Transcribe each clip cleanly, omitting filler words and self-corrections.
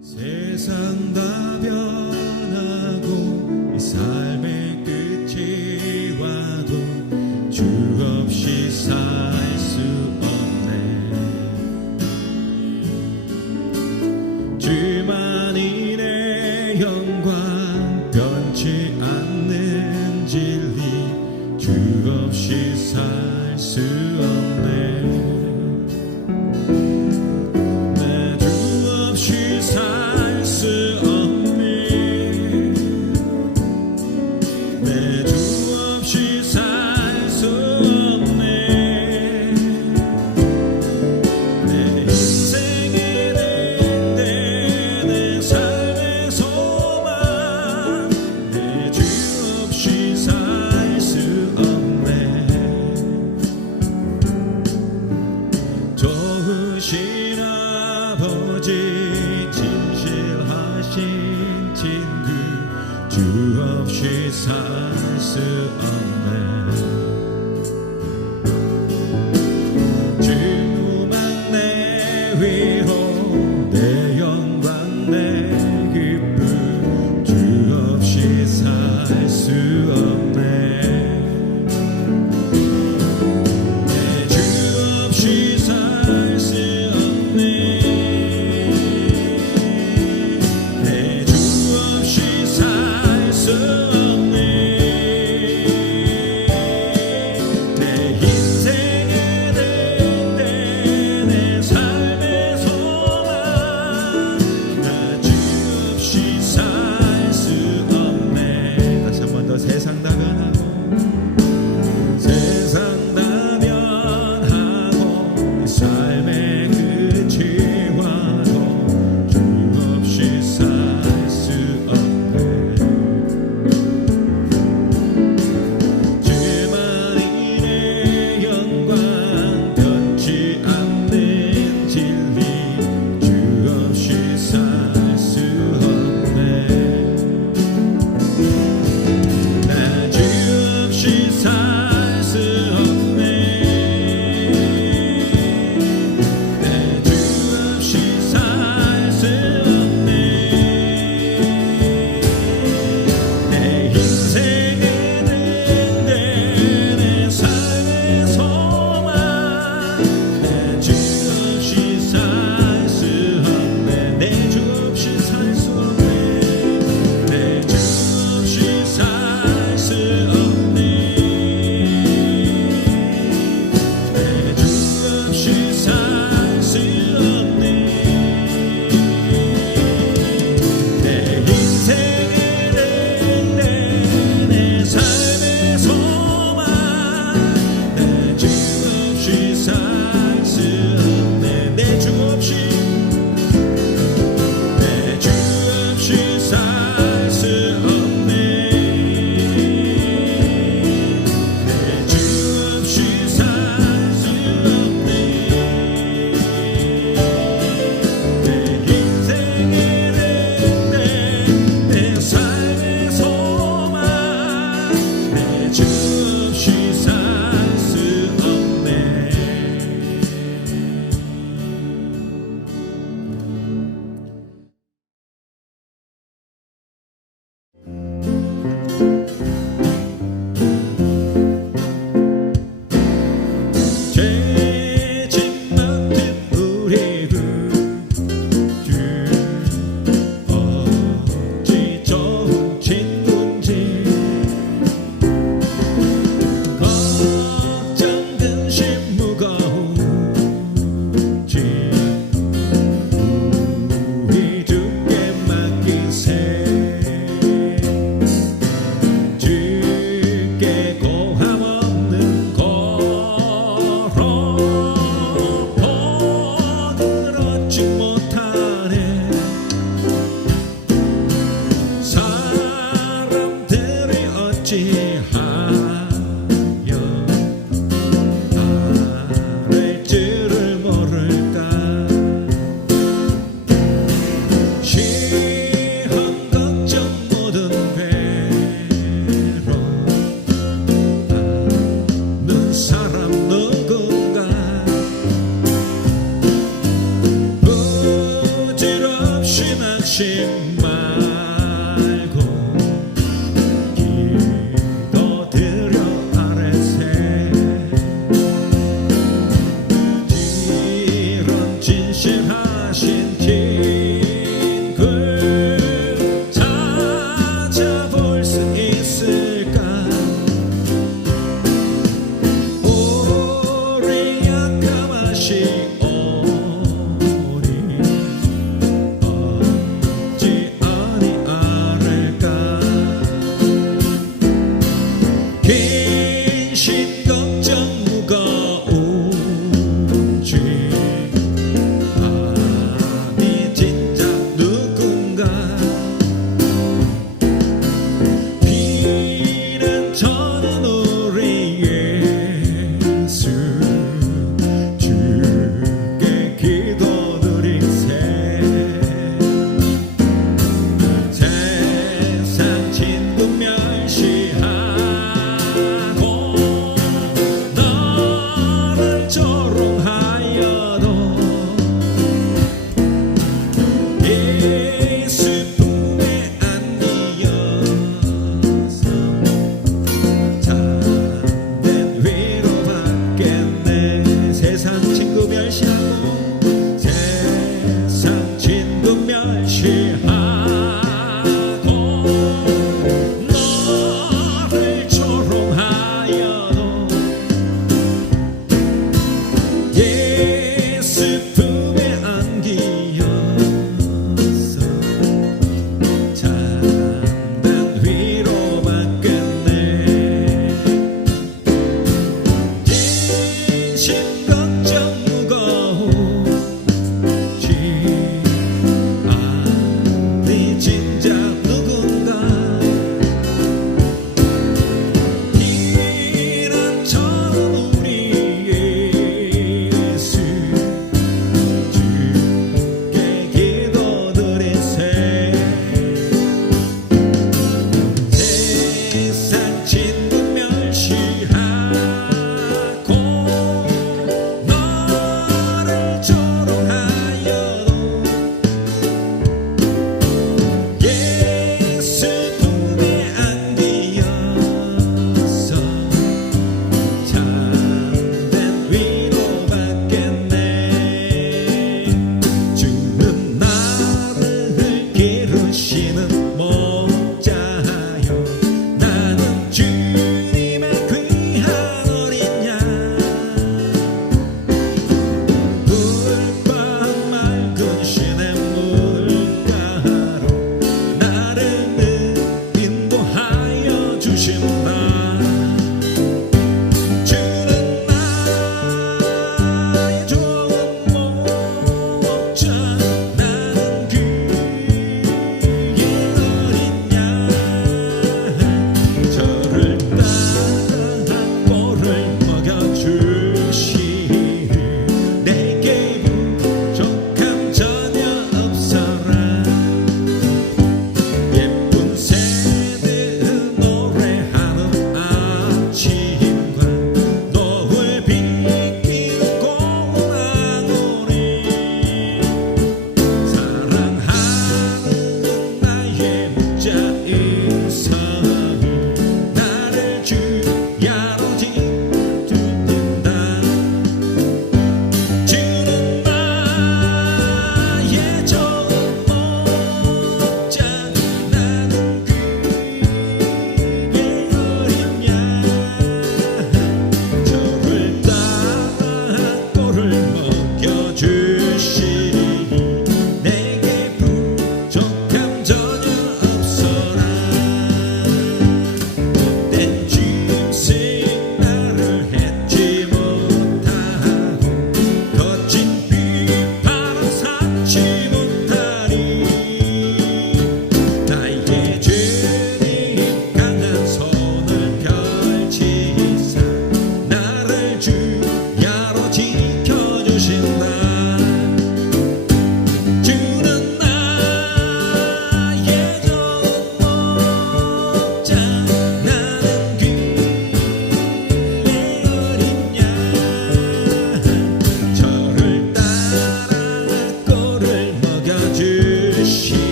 세상 다 변하고 이 삶의 끝이 와도 주 없이 살 수 없네. 주만이 내 영광 변치 않는 진리 주 없이 살 수 없네. 좋으신 아버지 진실하신 친구 주 없이 살 수 없네. 주만 내 위로 내 영광 내 기쁨 주 없이 살 수 없네. 세상 다 변하고 세상 다 변하고 삶의 끝이 와도 주 없이 살 수 없네. 주만이 내 영광 변치 않는 진리 주 없이 살 수 없네.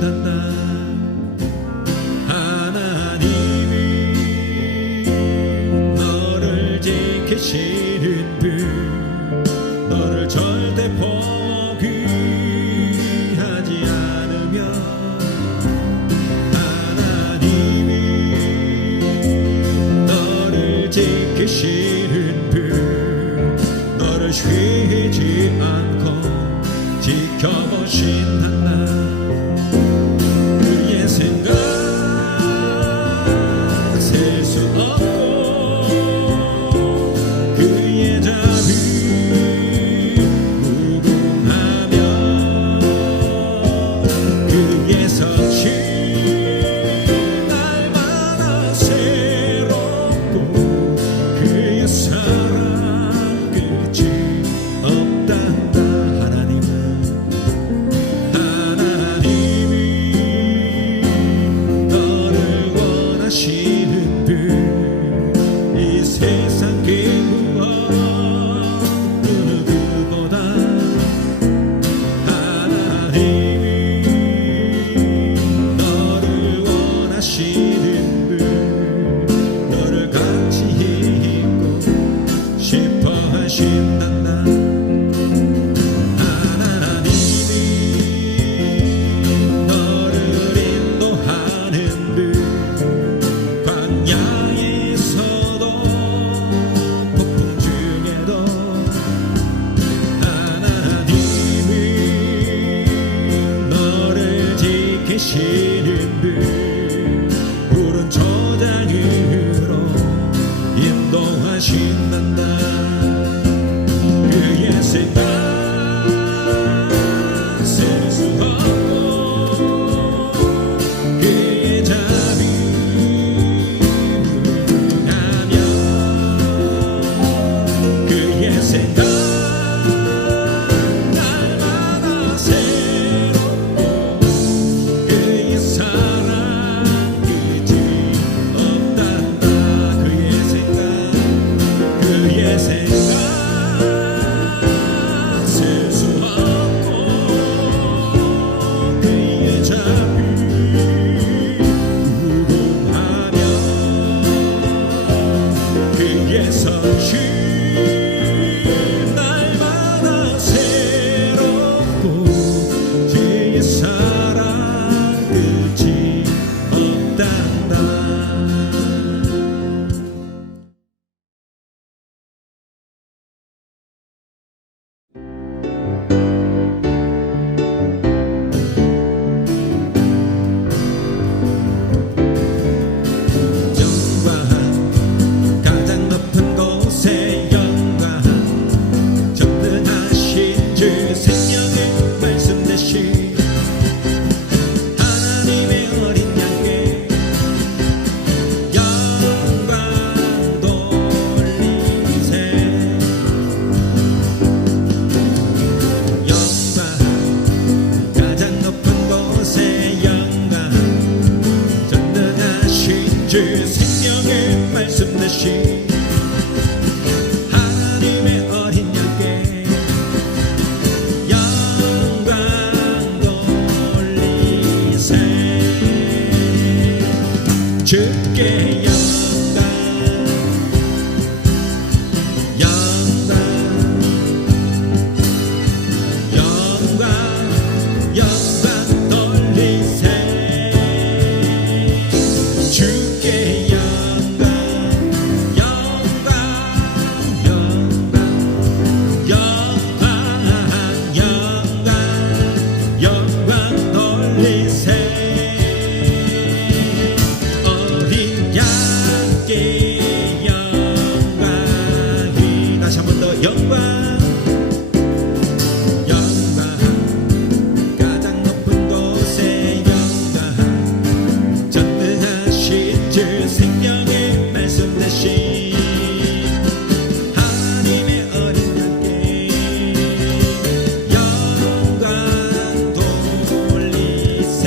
신난다. 하나님이 너를 지키시는 분, 너를 절대 포기하지 않으며, 하나님이 너를 지키시는 분, 너를 쉬지 않고 지켜보신단다. 그의 생각 셀 수 없고, 그의 자비 무궁하며, 그의 성실 날마다 새롭고, 그의 사랑 끝이 없단다. 하나님이 너를 원하시는 분, 이 세상 그 누구보다 하나님이 너를 원하시는 분, 너를 같이 있고 싶어 하신단다. 하나님이 너를 인도하는 분, 광야에서도 폭풍 중에도 하나님이 너를 지키시는 분, 푸른 초장으로 인도하신단다. 그의 생각 셀 수 없고, 그의 자비 무궁하며, 그의 생각 날마다 새롭고, 그의 사랑 끝이 없단다. 그의 생각 셀 수 없고, 그의 자비 무궁하며, 그의 성실 날마다 새롭고, 그의 사랑 끝이 없단다. 영광 가장 높은 곳에 영광, 전능하신 주 생명의 말씀 대신 하나님의 어린 양께 영광 돌리세. 영광 가장 높은 곳에 영광, 전능하신 주 생명의 말씀 대신 하나님의 어린 양께 영광 돌리세. 주께 영광, 영광, 영광, 영광 돌리세. 주께 영광, 영광, 영광, 영광, 영광, 영광 돌리세. 어린 양께 영광이, 다시 한 번 더 영광, 영광 가장 높은 곳에 영광, 전능하신 주 생명의 말씀 대신 하나님의 어린 양께 영광 돌리세.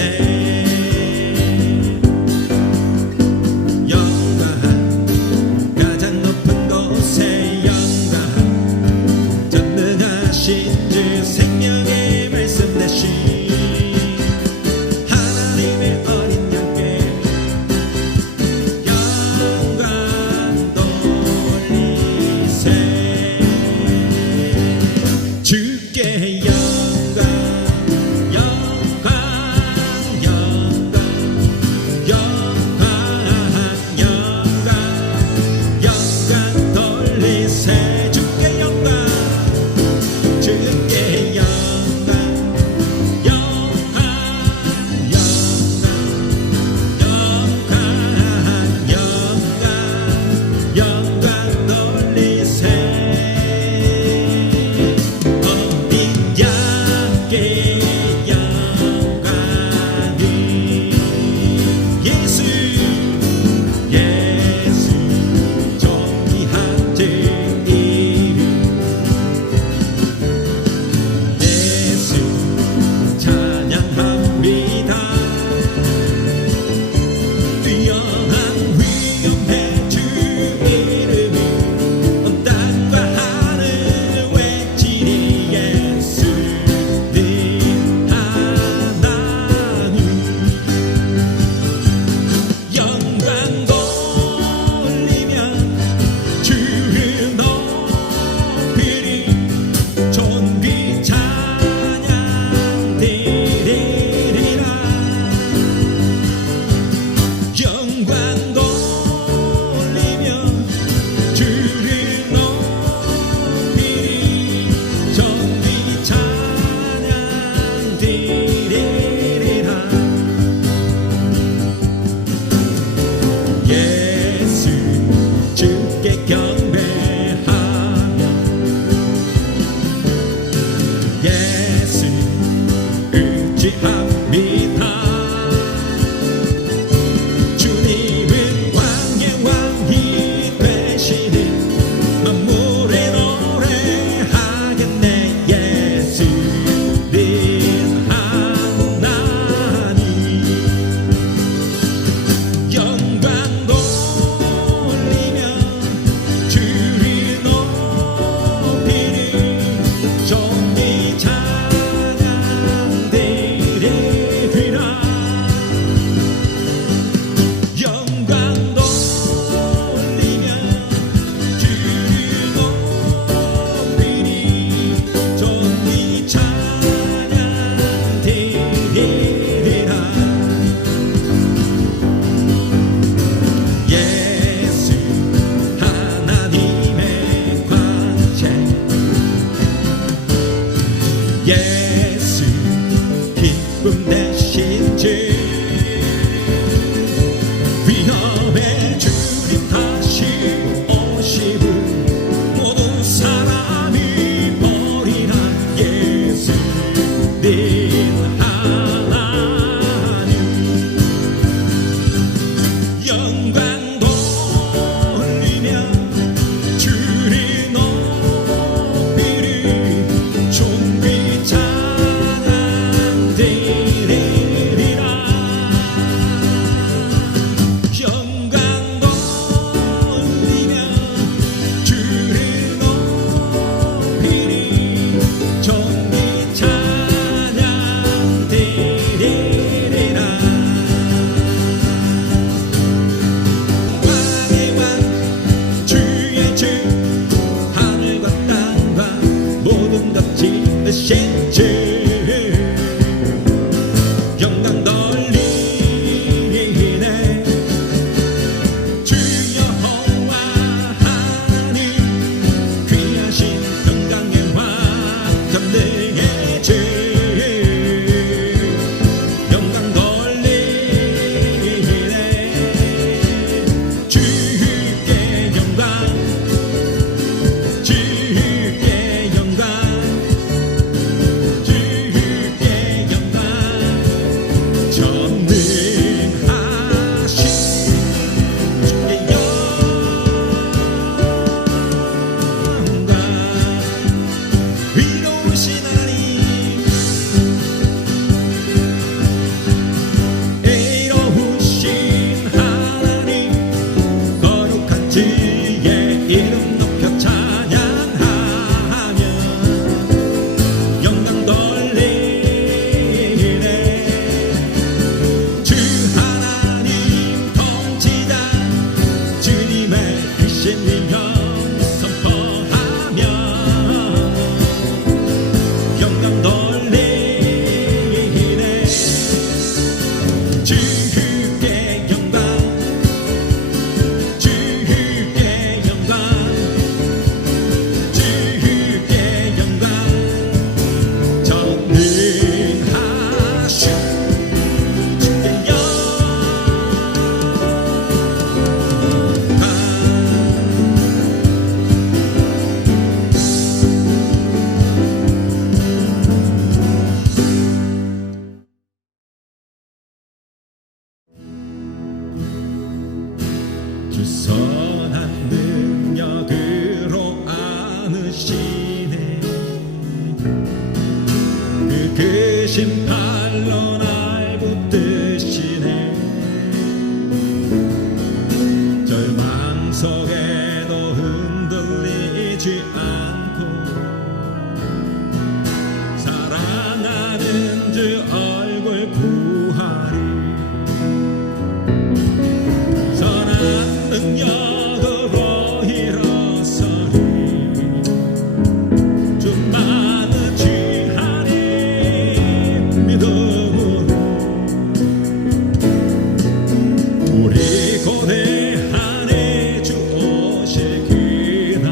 전능하신 주의 영광 위로우신 하나님 의로우신 하나님 거룩한 주의 이름 높여 찬양하며 영광 돌리네 주 하나님 통치자 주님의 크신 능력 선포하며 영광 돌리네 주께 영광 주께 영광 주께 영광 전능하신 주께 주 선한 능력으로 안으시네 그 크신 팔로 날 붙드시네 절망 속에도 흔들리지 않고 사랑하는 주 얼굴 구하리 선한 능력으로 일어서리 주만은 주하니 믿음으로 우리 고대 안에 주 오실 그날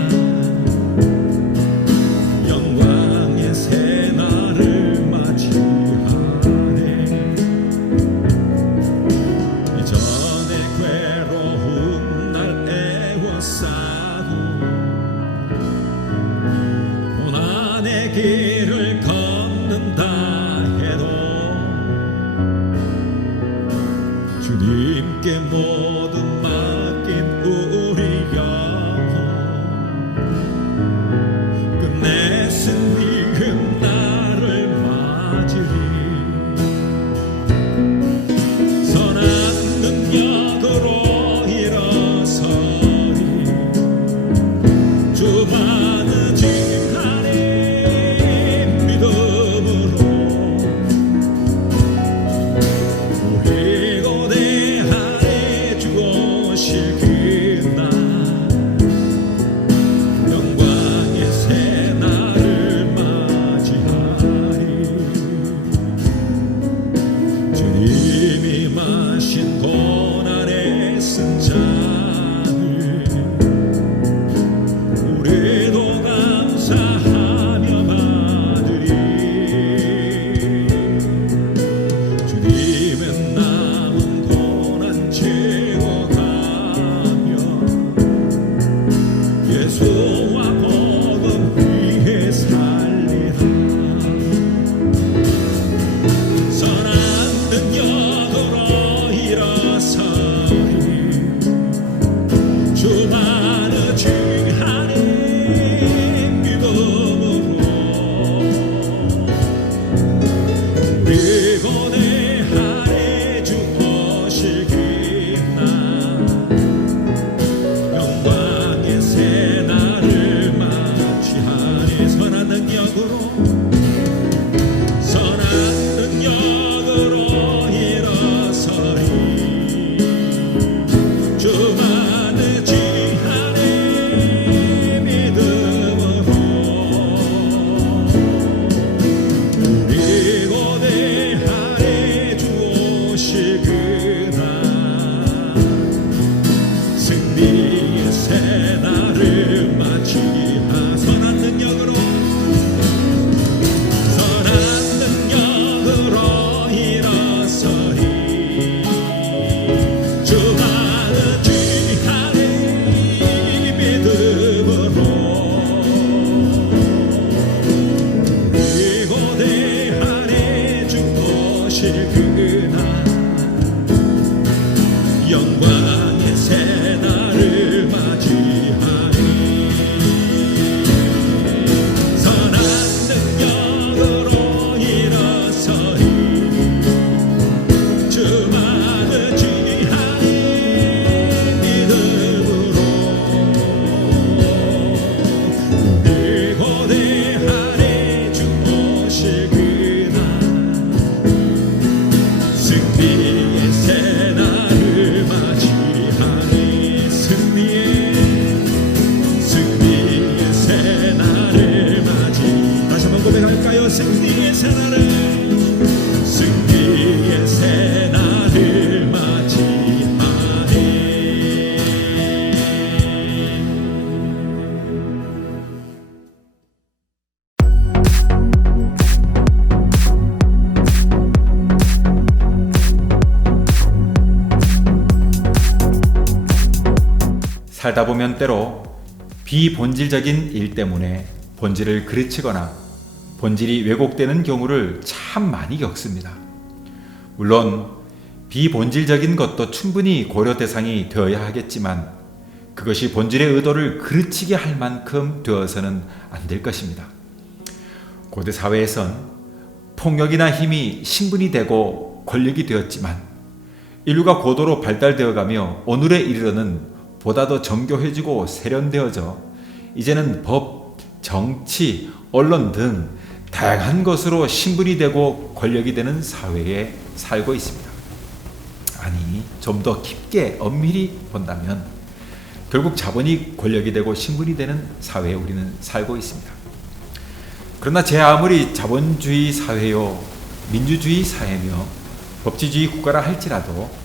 영광의 새날을 맞이하네 이전에 괴로운 날 애워싸고 고난의 길을 걷는다 해도 주님께 모든 맡긴 우리 영혼 끝내 승리금 나를 맞으리 선한 능력으로 일어서리 주만은 주하니 믿음으로 우리 고대하에 주 오실 그날 영광의 새날을 맞이하리 주님이 마신 고난의 승잔을 우리도 감사하며 받으리 주님은 남은 고난 지고 가며 예수와 복음 위에 살리라 선한 능력으로 일어서리 주만은 주하니 믿음으로 우리 고대하에 주 오실 그날 영광의 새날을 맞이하니 선한 능력으로 일어서리 주만은 주하니 믿음으로 우리 고대하에 주 오실 그날 승리의 새날을 맞이하 선한 능력으로 일어서리 주만은 주하니 믿음으로 우리 고대하에 주 오실 그날 살다 보면 때로 비본질적인 일 때문에 본질을 그르치거나 본질이 왜곡되는 경우를 참 많이 겪습니다. 물론 비본질적인 것도 충분히 고려 대상이 되어야 하겠지만 그것이 본질의 의도를 그르치게 할 만큼 되어서는 안 될 것입니다. 고대 사회에선 폭력이나 힘이 신분이 되고 권력이 되었지만 인류가 고도로 발달되어 가며 오늘에 이르러는 보다 더 정교해지고 세련되어져 이제는 법, 정치, 언론 등 다양한 것으로 신분이 되고 권력이 되는 사회에 살고 있습니다. 아니, 좀 더 깊게 엄밀히 본다면 결국 자본이 권력이 되고 신분이 되는 사회에 우리는 살고 있습니다. 그러나 제 아무리 자본주의 사회요 민주주의 사회며 법치주의 국가라 할지라도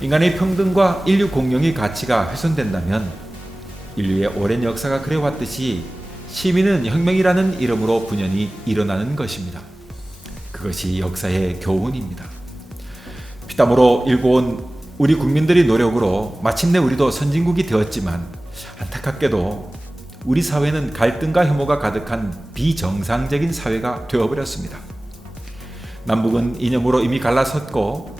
인간의 평등과 인류 공용의 가치가 훼손된다면 인류의 오랜 역사가 그래왔듯이 시민은 혁명이라는 이름으로 분연히 일어나는 것입니다. 그것이 역사의 교훈입니다. 피땀으로 일궈온 우리 국민들의 노력으로 마침내 우리도 선진국이 되었지만 안타깝게도 우리 사회는 갈등과 혐오가 가득한 비정상적인 사회가 되어버렸습니다. 남북은 이념으로 이미 갈라섰고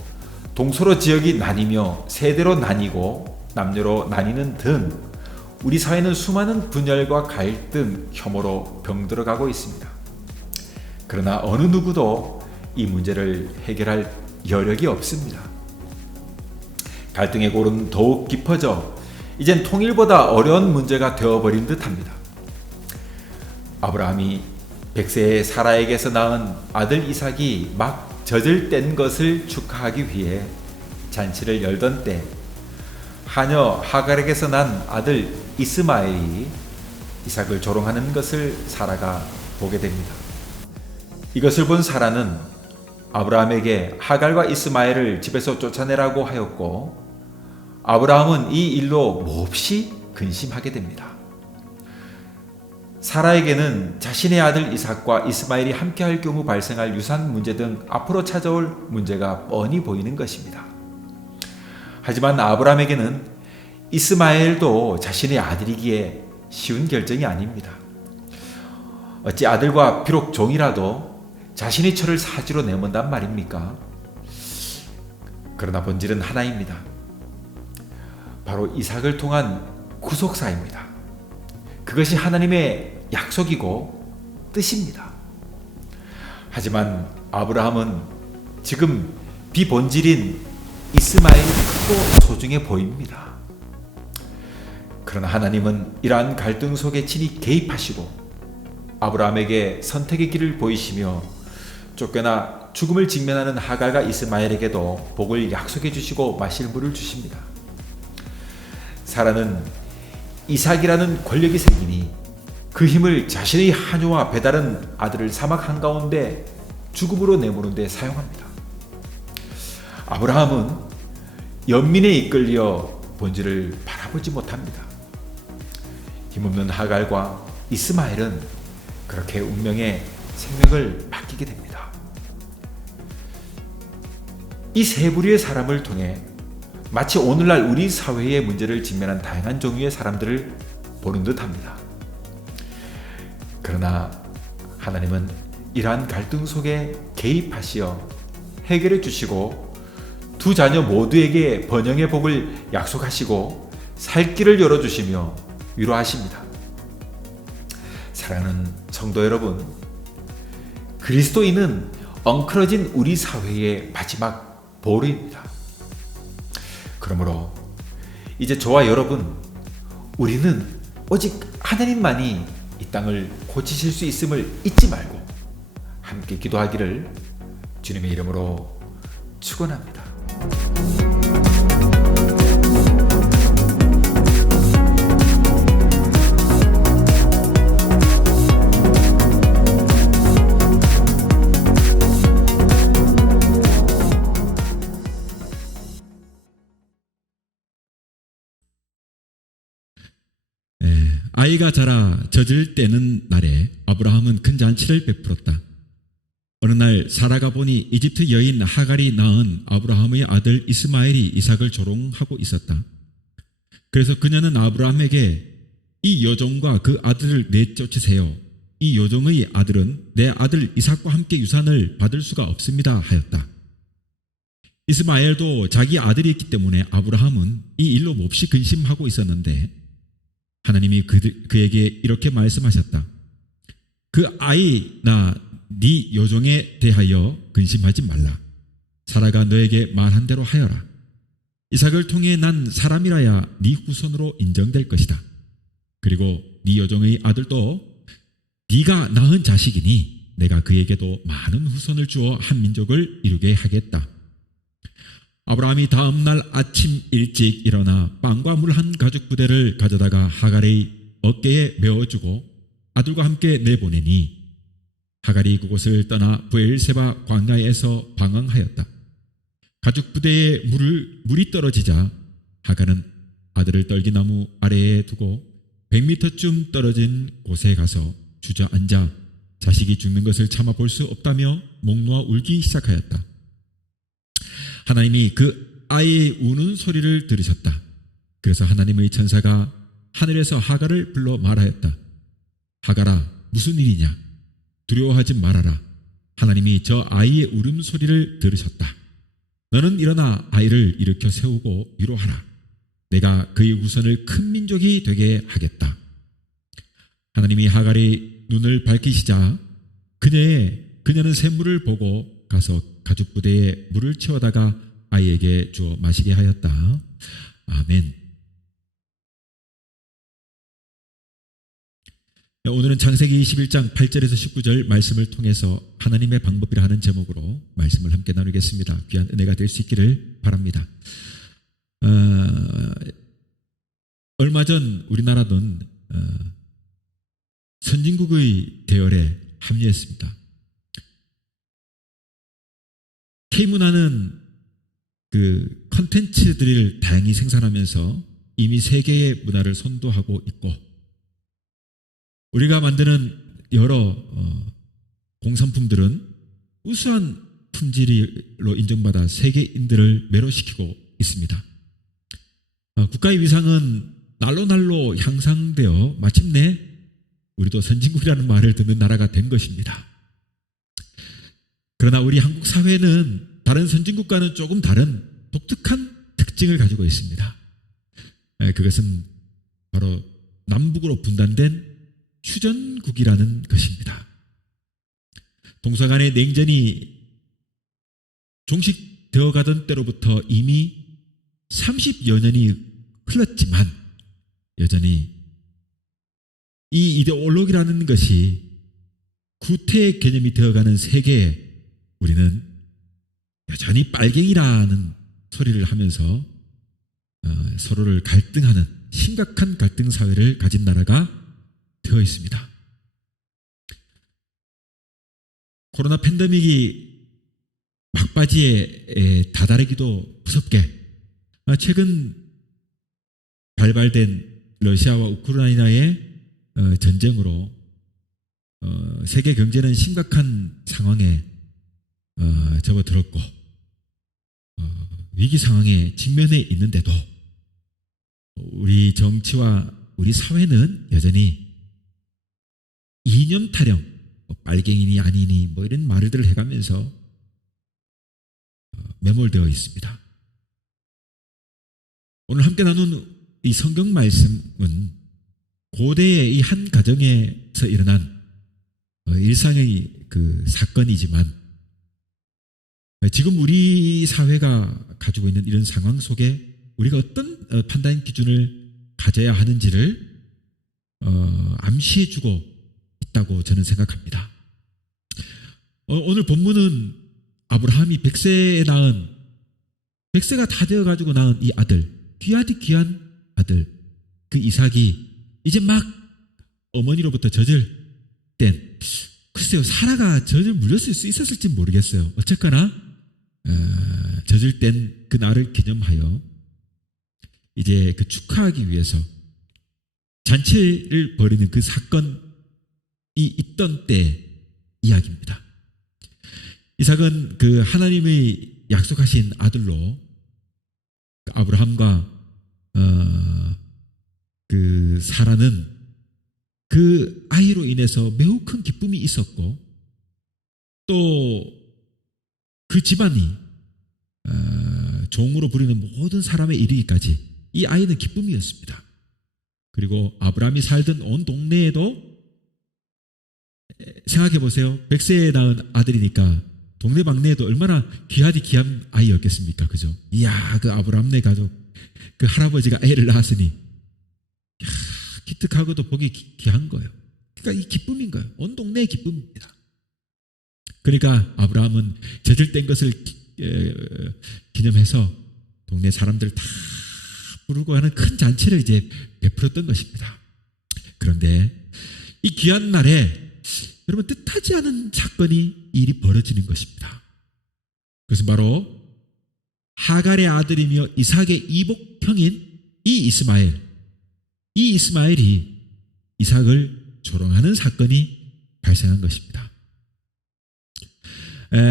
동서로 지역이 나뉘며 세대로 나뉘고 남녀로 나뉘는 등 우리 사회는 수많은 분열과 갈등, 혐오로 병들어가고 있습니다. 그러나 어느 누구도 이 문제를 해결할 여력이 없습니다. 갈등의 골은 더욱 깊어져 이젠 통일보다 어려운 문제가 되어버린 듯합니다. 아브라함이 100세의 사라에게서 낳은 아들 이삭이 막 젖을 뗀 것을 축하하기 위해 잔치를 열던 때 하녀 하갈에게서 난 아들 이스마엘이 이삭을 조롱하는 것을 사라가 보게 됩니다. 이것을 본 사라는 아브라함에게 하갈과 이스마엘을 집에서 쫓아내라고 하였고 아브라함은 이 일로 몹시 근심하게 됩니다. 사라에게는 자신의 아들 이삭과 이스마엘이 함께할 경우 발생할 유산 문제 등 앞으로 찾아올 문제가 뻔히 보이는 것입니다. 하지만 아브라함에게는 이스마엘도 자신의 아들이기에 쉬운 결정이 아닙니다. 어찌 아들과 비록 종이라도 자신의 처를 사지로 내몬단 말입니까? 그러나 본질은 하나입니다. 바로 이삭을 통한 구속사입니다. 그것이 하나님의 약속이고 뜻입니다. 하지만 아브라함은 지금 비본질인 이스마엘이 크고 소중해 보입니다. 그러나 하나님은 이러한 갈등 속에 친히 개입하시고 아브라함에게 선택의 길을 보이시며 쫓겨나 죽음을 직면하는 하갈과 이스마엘에게도 복을 약속해 주시고 마실 물을 주십니다. 사라는 이삭이라는 권력이 생기니 그 힘을 자신의 하녀와 배다른 아들을 사막 한가운데 죽음으로 내모는 데 사용합니다. 아브라함은 연민에 이끌려 본질을 바라보지 못합니다. 힘없는 하갈과 이스마엘은 그렇게 운명의 생명을 맡기게 됩니다. 이 세 부류의 사람을 통해 마치 오늘날 우리 사회의 문제를 직면한 다양한 종류의 사람들을 보는 듯합니다. 그러나 하나님은 이러한 갈등 속에 개입하시어 해결해 주시고 두 자녀 모두에게 번영의 복을 약속하시고 살 길을 열어주시며 위로하십니다. 사랑하는 성도 여러분, 그리스도인은 엉클어진 우리 사회의 마지막 보루입니다. 그러므로 이제 저와 여러분, 우리는 오직 하나님만이 이 땅을 고치실 수 있음을 잊지 말고 함께 기도하기를 주님의 이름으로 축원합니다. 아이가 자라 젖을 떼는 날에 아브라함은 큰 잔치를 베풀었다. 어느 날 사라가 보니 이집트 여인 하갈이 낳은 아브라함의 아들 이스마엘이 이삭을 조롱하고 있었다. 그래서 그녀는 아브라함에게 이 여종과 그 아들을 내쫓으세요. 이 여종의 아들은 내 아들 이삭과 함께 유산을 받을 수가 없습니다 하였다. 이스마엘도 자기 아들이 있기 때문에 아브라함은 이 일로 몹시 근심하고 있었는데 하나님이 그에게 이렇게 말씀하셨다. 그 아이나 네 여종에 대하여 근심하지 말라. 사라가 너에게 말한 대로 하여라. 이삭을 통해 난 사람이라야 네 후손으로 인정될 것이다. 그리고 네 여종의 아들도 네가 낳은 자식이니 내가 그에게도 많은 후손을 주어 한 민족을 이루게 하겠다. 아브라함이 다음 날 아침 일찍 일어나 빵과 물 한 가죽 부대를 가져다가 하갈의 어깨에 메어주고 아들과 함께 내보내니 하갈이 그곳을 떠나 브엘세바 광야에서 방황하였다. 가죽 부대에 물이 떨어지자 하갈은 아들을 떨기나무 아래에 두고 100m쯤 떨어진 곳에 가서 주저앉아 자식이 죽는 것을 참아 볼 수 없다며 목 놓아 울기 시작하였다. 하나님이 그 아이의 우는 소리를 들으셨다. 그래서 하나님의 천사가 하늘에서 하갈을 불러 말하였다. 하갈아, 무슨 일이냐? 두려워하지 말아라. 하나님이 저 아이의 울음소리를 들으셨다. 너는 일어나 아이를 일으켜 세우고 위로하라. 내가 그의 후손을 큰 민족이 되게 하겠다. 하나님이 하갈의 눈을 밝히시자 그녀는 샘물을 보고 가서 가죽 부대에 물을 채워다가 아이에게 주어 마시게 하였다. 아멘. 오늘은 창세기 21장 8절에서 19절 말씀을 통해서 하나님의 방법이라 하는 제목으로 말씀을 함께 나누겠습니다. 귀한 은혜가 될 수 있기를 바랍니다. 얼마 전 우리나라는 선진국의 대열에 합류했습니다. K문화는 그 컨텐츠들을 다양히 생산하면서 이미 세계의 문화를 선도하고 있고 우리가 만드는 여러 공산품들은 우수한 품질로 인정받아 세계인들을 매료시키고 있습니다. 국가의 위상은 날로 향상되어 마침내 우리도 선진국이라는 말을 듣는 나라가 된 것입니다. 그러나 우리 한국 사회는 다른 선진국과는 조금 다른 독특한 특징을 가지고 있습니다. 그것은 바로 남북으로 분단된 휴전국이라는 것입니다. 동서간의 냉전이 종식되어 가던 때로부터 이미 30여 년이 흘렀지만 여전히 이 이데올로기라는 것이 구태 개념이 되어가는 세계에 우리는 여전히 빨갱이라는 소리를 하면서 서로를 갈등하는 심각한 갈등 사회를 가진 나라가 되어 있습니다. 코로나 팬데믹이 막바지에 다다르기도 무섭게 최근 발발된 러시아와 우크라이나의 전쟁으로 세계 경제는 심각한 상황에 접어들었고 위기 상황에 직면해 있는데도 우리 정치와 우리 사회는 여전히 이념 타령, 빨갱이니 아니니 이런 말들을 해가면서 매몰되어 있습니다. 오늘 함께 나눈 이 성경 말씀은 고대의 이 한 가정에서 일어난 일상의 그 사건이지만 지금 우리 사회가 가지고 있는 이런 상황 속에 우리가 어떤 판단 기준을 가져야 하는지를 암시해주고 있다고 저는 생각합니다. 오늘 본문은 아브라함이 100세에 낳은 100세가 다 되어가지고 낳은 이 아들, 귀하디 귀한 아들, 그 이삭이 이제 막 어머니로부터 젖을 땐 글쎄요, 사라가 젖을 물렸을 수 있었을지 모르겠어요. 어쨌거나 젖을 땐 그 날을 기념하여 이제 그 축하하기 위해서 잔치를 벌이는 그 사건이 있던 때 이야기입니다. 이삭은 그 하나님의 약속하신 아들로 아브라함과 그 사라는 그 아이로 인해서 매우 큰 기쁨이 있었고 또 그 집안이 종으로 부리는 모든 사람에 이르기까지 이 아이는 기쁨이었습니다. 그리고 아브라함이 살던 온 동네에도 생각해 보세요. 100세에 낳은 아들이니까 동네방네에도 얼마나 귀한 아이였겠습니까? 그죠? 이야, 그 아브라함네 가족, 그 할아버지가 애를 낳았으니 이야, 기특하고도 보기 귀한 거예요. 그러니까 이 기쁨인 거예요. 온 동네의 기쁨입니다. 그러니까 아브라함은 제절된 것을 기념해서 동네 사람들 다 부르고 하는 큰 잔치를 이제 베풀었던 것입니다. 그런데 이 귀한 날에 여러분 뜻하지 않은 사건이 일이 벌어지는 것입니다. 그것은 바로 하갈의 아들이며 이삭의 이복형인 이 이스마엘이 이삭을 조롱하는 사건이 발생한 것입니다.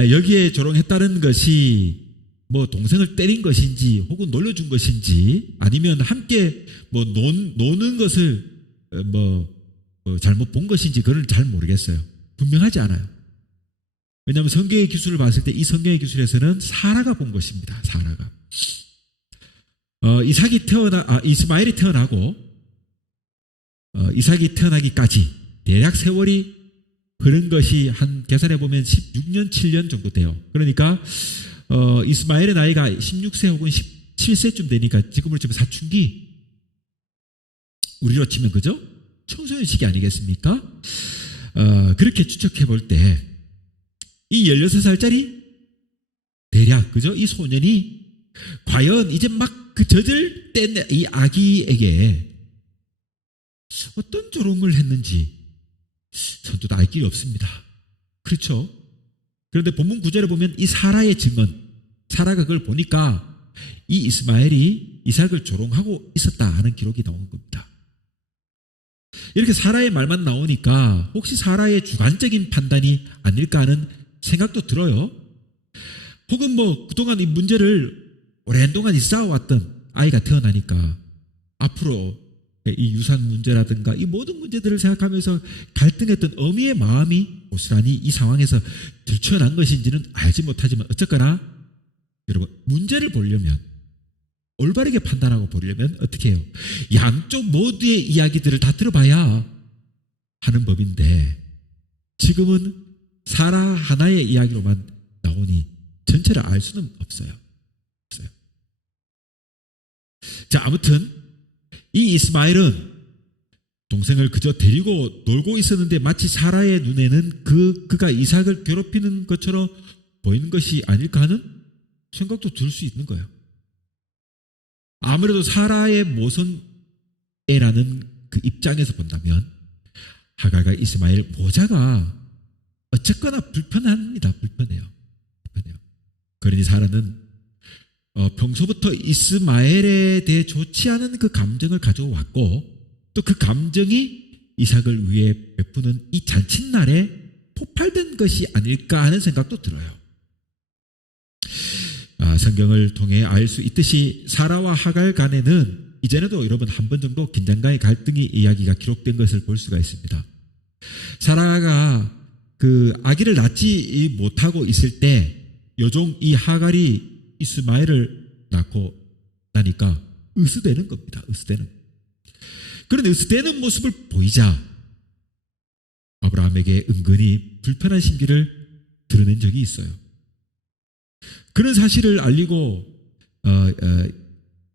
여기에 조롱했다는 것이 뭐 동생을 때린 것인지 혹은 놀려준 것인지 아니면 함께 뭐 노는 것을 잘못 본 것인지 그걸 잘 모르겠어요. 분명하지 않아요. 왜냐하면 성경의 기술을 봤을 때 이 성경의 기술에서는 사라가 본 것입니다. 사라가 이스마엘이 태어나고 이삭이 태어나기까지 대략 세월이 흐른 것이 한 계산해 보면 16년 7년 정도 돼요. 그러니까 이스마엘의 나이가 16세 혹은 17세쯤 되니까 지금으로 치면 사춘기, 우리로 치면 그죠? 청소년 시기 아니겠습니까? 그렇게 추측해 볼 때 이 16살짜리 대략 그죠? 이 소년이 과연 이제 막 그 젖을 뗀 이 아기에게 어떤 조롱을 했는지 선두도 알 길이 없습니다. 그렇죠? 그런데 본문 9절에 보면 이 사라의 증언, 사라가 그걸 보니까 이 이스마엘이 이삭을 조롱하고 있었다 하는 기록이 나온 겁니다. 이렇게 사라의 말만 나오니까 혹시 사라의 주관적인 판단이 아닐까 하는 생각도 들어요. 혹은 뭐 그동안 이 문제를 오랜 동안 쌓아왔던 아이가 태어나니까 앞으로 이 유산 문제라든가 이 모든 문제들을 생각하면서 갈등했던 어미의 마음이 고스란히 이 상황에서 들춰난 것인지는 알지 못하지만 어쨌거나 여러분 문제를 보려면 올바르게 판단하고 보려면 어떻게 해요? 양쪽 모두의 이야기들을 다 들어봐야 하는 법인데 지금은 사라 하나의 이야기로만 나오니 전체를 알 수는 없어요. 자, 아무튼 이 이스마엘은 동생을 그저 데리고 놀고 있었는데 마치 사라의 눈에는 그가 이삭을 괴롭히는 것처럼 보이는 것이 아닐까 하는 생각도 들 수 있는 거예요. 아무래도 사라의 모선애라는 그 입장에서 본다면 하갈과 이스마엘 모자가 어쨌거나 불편합니다. 불편해요. 그러니 사라는 평소부터 이스마엘에 대해 좋지 않은 그 감정을 가져왔고 또 그 감정이 이삭을 위해 베푸는 이 잔칫날에 폭발된 것이 아닐까 하는 생각도 들어요. 성경을 통해 알 수 있듯이 사라와 하갈 간에는 이전에도 여러분 한 번 정도 긴장과의 갈등이 이야기가 기록된 것을 볼 수가 있습니다. 사라가 그 아기를 낳지 못하고 있을 때 여종 이 하갈이 이스마엘을 낳고 나니까 으스대는 겁니다. 그런데 으스대는 모습을 보이자 아브라함에게 은근히 불편한 심기를 드러낸 적이 있어요. 그런 사실을 알리고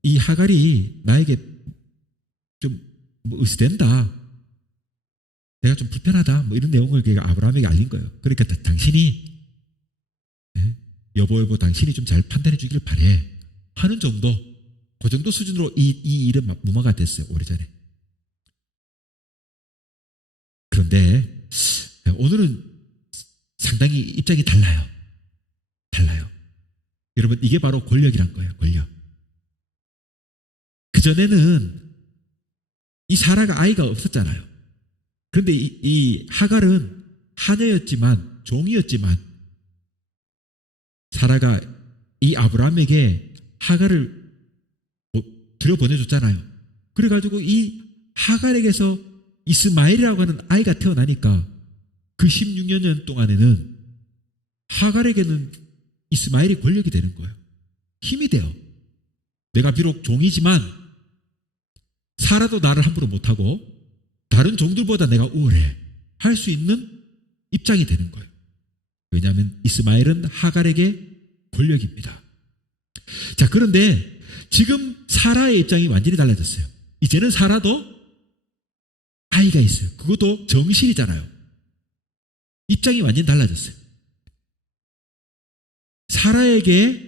이 하갈이 나에게 좀 으스댄다, 내가 좀 불편하다, 뭐 이런 내용을 걔가 아브라함에게 알린 거예요. 그러니까 당신이 여보 당신이 좀 잘 판단해 주기를 바래 하는 정도, 그 정도 수준으로 이 일은 무마가 됐어요. 오래전에. 그런데 오늘은 상당히 입장이 달라요. 여러분 이게 바로 권력이란 거예요. 권력. 그전에는 이 사라가 아이가 없었잖아요. 그런데 이 하갈은 하녀였지만, 종이었지만 사라가 이 아브라함에게 하갈을 들여보내줬잖아요. 그래가지고 이 하갈에게서 이스마엘이라고 하는 아이가 태어나니까 그 16여 년 동안에는 하갈에게는 이스마엘이 권력이 되는 거예요. 힘이 돼요. 내가 비록 종이지만 사라도 나를 함부로 못하고 다른 종들보다 내가 우월해 할 수 있는 입장이 되는 거예요. 왜냐하면 이스마엘은 하갈에게 권력입니다. 자, 그런데 지금 사라의 입장이 완전히 달라졌어요. 이제는 사라도 아이가 있어요. 그것도 정실이잖아요. 입장이 완전히 달라졌어요. 사라에게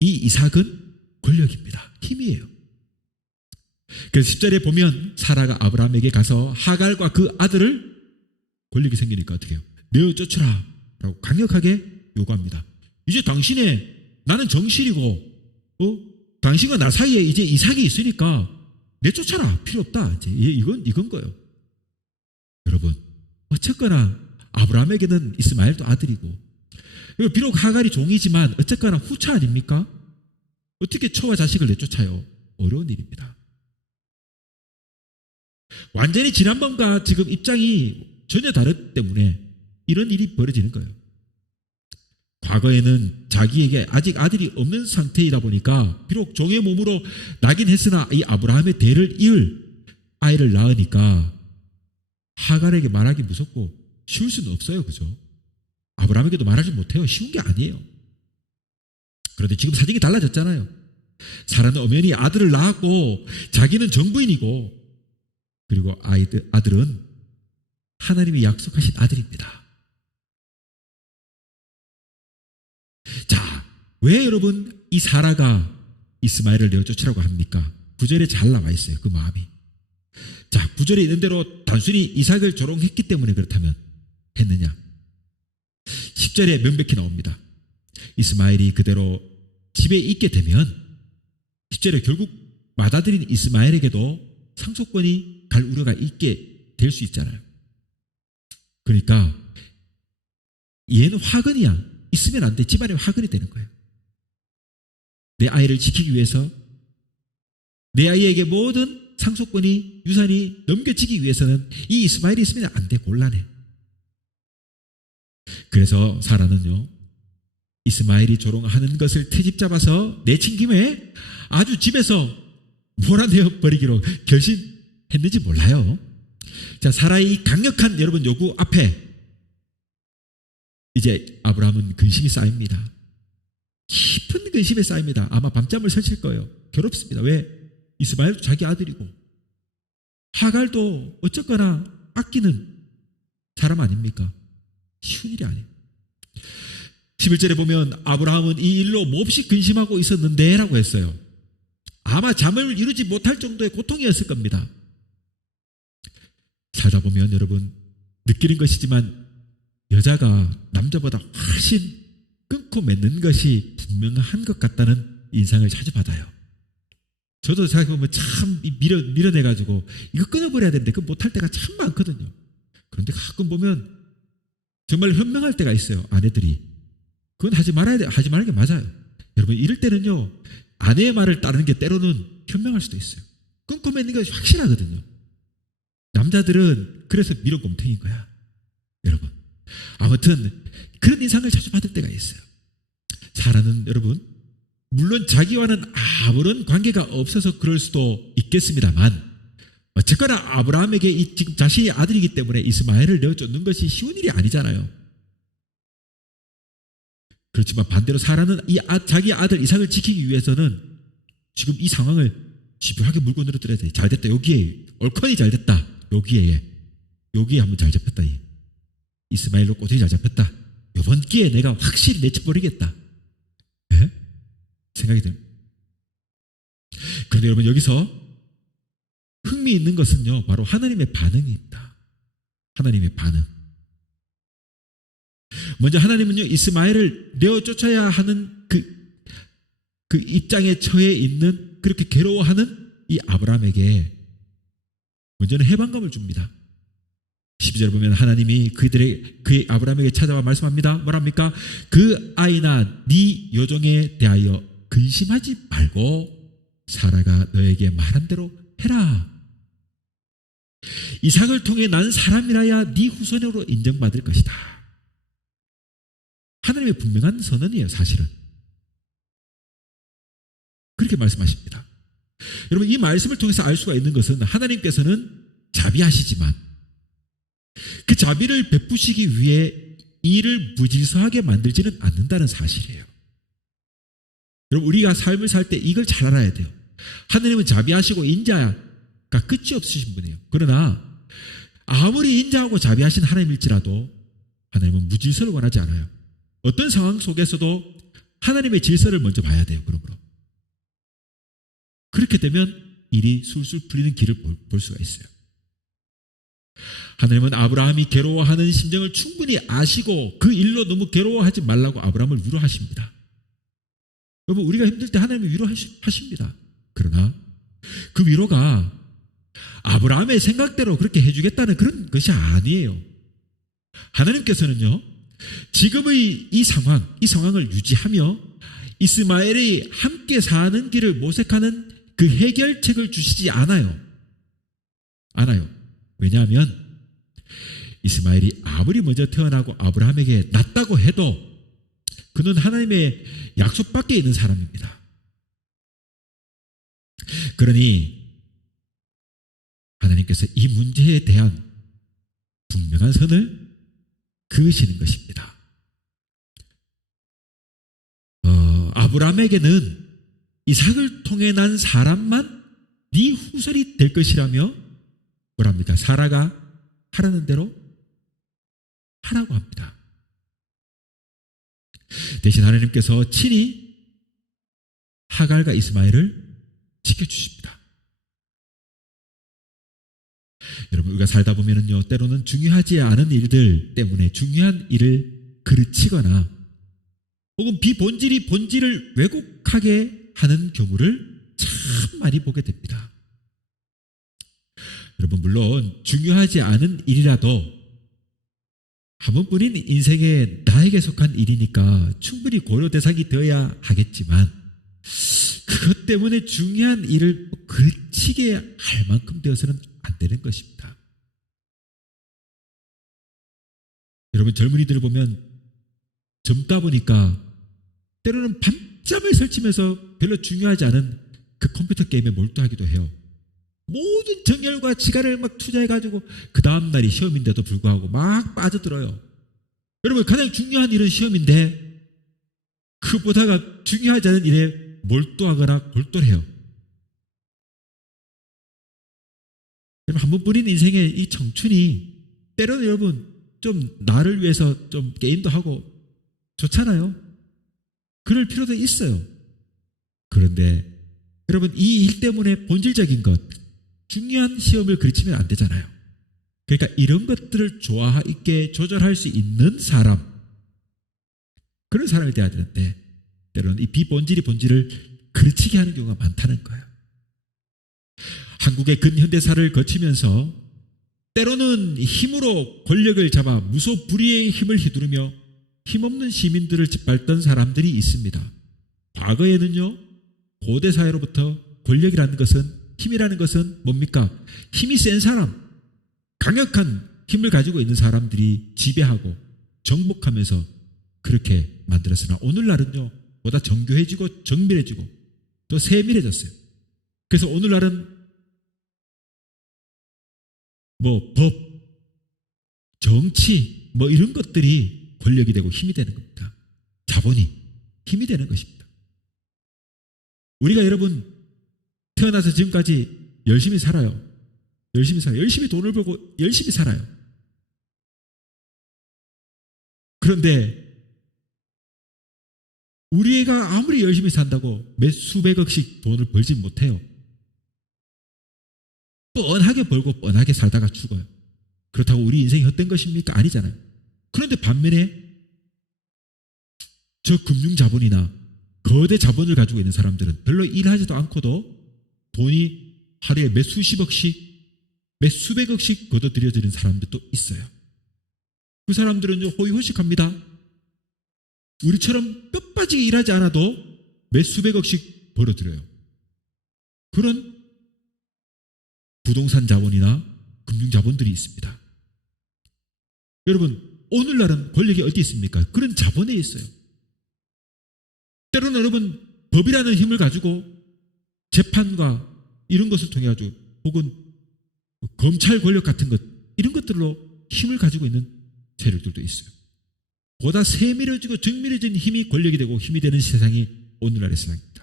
이 이삭은 권력입니다. 힘이에요. 그래서 10절에 보면 사라가 아브라함에게 가서 하갈과 그 아들을 권력이 생기니까 어떻게 해요? 내어 쫓으라 라고 강력하게 요구합니다. 이제 나는 정실이고 당신과 나 사이에 이제 이삭이 있으니까 내쫓아라. 필요 없다. 이제 이건 거예요. 여러분, 어쨌거나 아브라함에게는 이스마엘도 아들이고 비록 하갈이 종이지만 어쨌거나 후처 아닙니까? 어떻게 처와 자식을 내쫓아요? 어려운 일입니다. 완전히 지난번과 지금 입장이 전혀 다르기 때문에 이런 일이 벌어지는 거예요. 과거에는 자기에게 아직 아들이 없는 상태이다 보니까 비록 종의 몸으로 나긴 했으나 이 아브라함의 대를 이을 아이를 낳으니까 하갈에게 말하기 무섭고 쉬울 수는 없어요. 그죠? 아브라함에게도 말하지 못해요. 쉬운 게 아니에요. 그런데 지금 사정이 달라졌잖아요. 사라는 엄연히 아들을 낳았고 자기는 정부인이고 그리고 아들은 하나님이 약속하신 아들입니다. 자, 왜 여러분 이 사라가 이스마엘을 내어쫓으라고 합니까? 9절에 잘 나와 있어요. 그 마음이. 자, 9절에 있는 대로 단순히 이삭을 조롱했기 때문에 그렇다면 했느냐? 10절에 명백히 나옵니다. 이스마엘이 그대로 집에 있게 되면 10절에 결국 맏아들인 이스마엘에게도 상속권이 갈 우려가 있게 될 수 있잖아요. 그러니까 얘는 화근이야. 있으면 안 돼. 집안에 화근이 되는 거예요. 내 아이를 지키기 위해서 내 아이에게 모든 상속권이 유산이 넘겨지기 위해서는 이 이스마엘이 있으면 안 돼. 곤란해. 그래서 사라는요, 이스마엘이 조롱하는 것을 트집 잡아서 내친 김에 아주 집에서 몰아내어 버리기로 결심했는지 몰라요. 자, 사라의 이 강력한 여러분 요구 앞에 이제 아브라함은 근심이 쌓입니다. 깊은 근심에 쌓입니다. 아마 밤잠을 설칠 거예요. 괴롭습니다. 왜? 이스마엘도 자기 아들이고 하갈도 어쨌거나 아끼는 사람 아닙니까? 쉬운 일이 아니에요. 11절에 보면 아브라함은 이 일로 몹시 근심하고 있었는데 라고 했어요. 아마 잠을 이루지 못할 정도의 고통이었을 겁니다. 살다 보면 여러분 느끼는 것이지만 여자가 남자보다 훨씬 끊고 맺는 것이 분명한 것 같다는 인상을 자주 받아요. 저도 생각해보면 참 밀어내가지고 이거 끊어버려야 되는데 그거 못할 때가 참 많거든요. 그런데 가끔 보면 정말 현명할 때가 있어요. 아내들이. 그건 하지 말아야 돼. 하지 말는 게 맞아요. 여러분 이럴 때는요. 아내의 말을 따르는 게 때로는 현명할 수도 있어요. 끊고 맺는 것이 확실하거든요. 남자들은 그래서 밀어곰탱인 거야. 여러분. 아무튼 그런 인상을 자주 받을 때가 있어요. 사라는 여러분 물론 자기와는 아무런 관계가 없어서 그럴 수도 있겠습니다만 어쨌거나 아브라함에게 지금 자신의 아들이기 때문에 이스마엘을 내어쫓는 것이 쉬운 일이 아니잖아요. 그렇지만 반대로 사라는 자기 아들 이삭을 지키기 위해서는 지금 이 상황을 집요하게 물고 늘어뜨려야 돼. 잘 됐다. 여기에 얼큰이 잘 됐다. 여기에 한번 잘 잡혔다. 이스마엘로 꼬투리 잘 잡혔다. 이번 기회에 내가 확실히 내쳐버리겠다. 네? 생각이 됩니다. 그런데 여러분 여기서 흥미있는 것은요. 바로 하나님의 반응입니다. 하나님의 반응. 먼저 하나님은요. 이스마엘을 내어쫓아야 하는 그 입장에 처해 있는 그렇게 괴로워하는 이 아브라함에게 먼저는 해방감을 줍니다. 12절 보면 하나님이 그의 아브라함에게 찾아와 말씀합니다. 뭐랍니까? 그 아이나 네 여종에 대하여 근심하지 말고 사라가 너에게 말한 대로 해라. 이삭을 통해 난 사람이라야 네 후손으로 인정받을 것이다. 하나님의 분명한 선언이에요, 사실은. 그렇게 말씀하십니다. 여러분, 이 말씀을 통해서 알 수가 있는 것은 하나님께서는 자비하시지만 그 자비를 베푸시기 위해 일을 무질서하게 만들지는 않는다는 사실이에요. 여러분, 우리가 삶을 살 때 이걸 잘 알아야 돼요. 하나님은 자비하시고 인자가 끝이 없으신 분이에요. 그러나 아무리 인자하고 자비하신 하나님일지라도 하나님은 무질서를 원하지 않아요. 어떤 상황 속에서도 하나님의 질서를 먼저 봐야 돼요. 그러므로 그렇게 되면 일이 술술 풀리는 길을 볼 수가 있어요. 하나님은 아브라함이 괴로워하는 심정을 충분히 아시고 그 일로 너무 괴로워하지 말라고 아브라함을 위로하십니다. 여러분, 우리가 힘들 때 하나님이 위로하십니다. 그러나 그 위로가 아브라함의 생각대로 그렇게 해주겠다는 그런 것이 아니에요. 하나님께서는요, 지금의 이 상황을 유지하며 이스마엘이 함께 사는 길을 모색하는 그 해결책을 주시지 않아요. 왜냐하면 이스마엘이 아무리 먼저 태어나고 아브라함에게 낫다고 해도 그는 하나님의 약속 밖에 있는 사람입니다. 그러니 하나님께서 이 문제에 대한 분명한 선을 그으시는 것입니다. 아브라함에게는 이삭을 통해 난 사람만 네 후손이 될 것이라며 뭐랍니까? 사라가 하라는 대로 하라고 합니다. 대신 하나님께서 친히 하갈과 이스마엘을 지켜주십니다. 여러분, 우리가 살다 보면은요, 때로는 중요하지 않은 일들 때문에 중요한 일을 그르치거나 혹은 비본질이 본질을 왜곡하게 하는 경우를 참 많이 보게 됩니다. 여러분, 물론 중요하지 않은 일이라도 한 번뿐인 인생에 나에게 속한 일이니까 충분히 고려 대상이 되어야 하겠지만 그것 때문에 중요한 일을 그르치게 할 만큼 되어서는 안 되는 것입니다. 여러분, 젊은이들을 보면 젊다 보니까 때로는 밤잠을 설치면서 별로 중요하지 않은 그 컴퓨터 게임에 몰두하기도 해요. 모든 정열과 지간을 막 투자해가지고 그 다음날이 시험인데도 불구하고 막 빠져들어요. 여러분, 가장 중요한 일은 시험인데 그보다가 중요하지 않은 일에 몰두하거나 골똘해요. 여러분, 한 번뿐인 인생의 이 청춘이 때로는 여러분 좀 나를 위해서 좀 게임도 하고 좋잖아요. 그럴 필요도 있어요. 그런데 여러분, 이 일 때문에 본질적인 것, 중요한 시험을 그르치면 안 되잖아요. 그러니까 이런 것들을 조화 있게 조절할 수 있는 사람, 그런 사람이 돼야 되는데 때로는 이 비본질이 본질을 그르치게 하는 경우가 많다는 거예요. 한국의 근현대사를 거치면서 때로는 힘으로 권력을 잡아 무소불위의 힘을 휘두르며 힘없는 시민들을 짓밟던 사람들이 있습니다. 과거에는요, 고대 사회로부터 권력이라는 것은, 힘이라는 것은 뭡니까? 힘이 센 사람, 강력한 힘을 가지고 있는 사람들이 지배하고 정복하면서 그렇게 만들었으나 오늘날은요, 보다 정교해지고 정밀해지고 또 세밀해졌어요. 그래서 오늘날은 법, 정치 이런 것들이 권력이 되고 힘이 되는 겁니다. 자본이 힘이 되는 것입니다. 우리가 여러분 태어나서 지금까지 열심히 살아요. 열심히 돈을 벌고 열심히 살아요. 그런데 우리 애가 아무리 열심히 산다고 몇 수백억씩 돈을 벌지 못해요. 뻔하게 벌고 뻔하게 살다가 죽어요. 그렇다고 우리 인생이 헛된 것입니까? 아니잖아요. 그런데 반면에 저 금융자본이나 거대 자본을 가지고 있는 사람들은 별로 일하지도 않고도 돈이 하루에 몇 수십억씩 몇 수백억씩 걷어들여지는 사람들도 있어요. 그 사람들은 호의호식합니다. 우리처럼 뼈 빠지게 일하지 않아도 몇 수백억씩 벌어들여요. 그런 부동산 자본이나 금융 자본들이 있습니다. 여러분, 오늘날은 권력이 어디 있습니까? 그런 자본에 있어요. 때로는 여러분, 법이라는 힘을 가지고 재판과 이런 것을 통해 가지고 혹은 검찰 권력 같은 것, 이런 것들로 힘을 가지고 있는 세력들도 있어요. 보다 세밀해지고 정밀해진 힘이 권력이 되고 힘이 되는 세상이 오늘날의 세상입니다.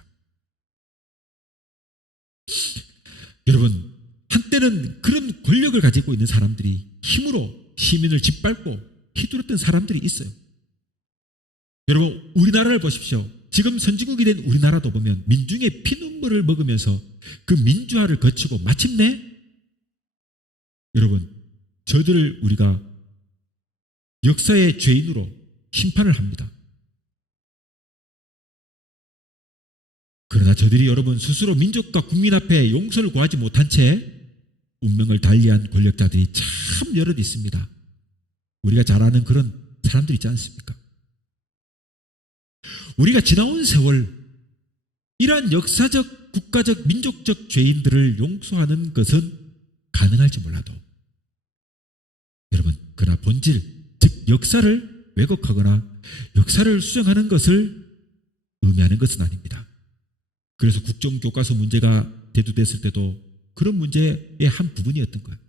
여러분, 한때는 그런 권력을 가지고 있는 사람들이 힘으로 시민을 짓밟고 휘두르던 사람들이 있어요. 여러분, 우리나라를 보십시오. 지금 선진국이 된 우리나라도 보면 민중의 피눈물을 먹으면서 그 민주화를 거치고 마침내 여러분, 저들을 우리가 역사의 죄인으로 심판을 합니다. 그러나 저들이 여러분 스스로 민족과 국민 앞에 용서를 구하지 못한 채 운명을 달리한 권력자들이 참 여럿 있습니다. 우리가 잘 아는 그런 사람들 있지 않습니까? 우리가 지나온 세월, 이러한 역사적, 국가적, 민족적 죄인들을 용서하는 것은 가능할지 몰라도 여러분, 그러나 본질, 즉 역사를 왜곡하거나 역사를 수정하는 것을 의미하는 것은 아닙니다. 그래서 국정교과서 문제가 대두됐을 때도 그런 문제의 한 부분이었던 거예요.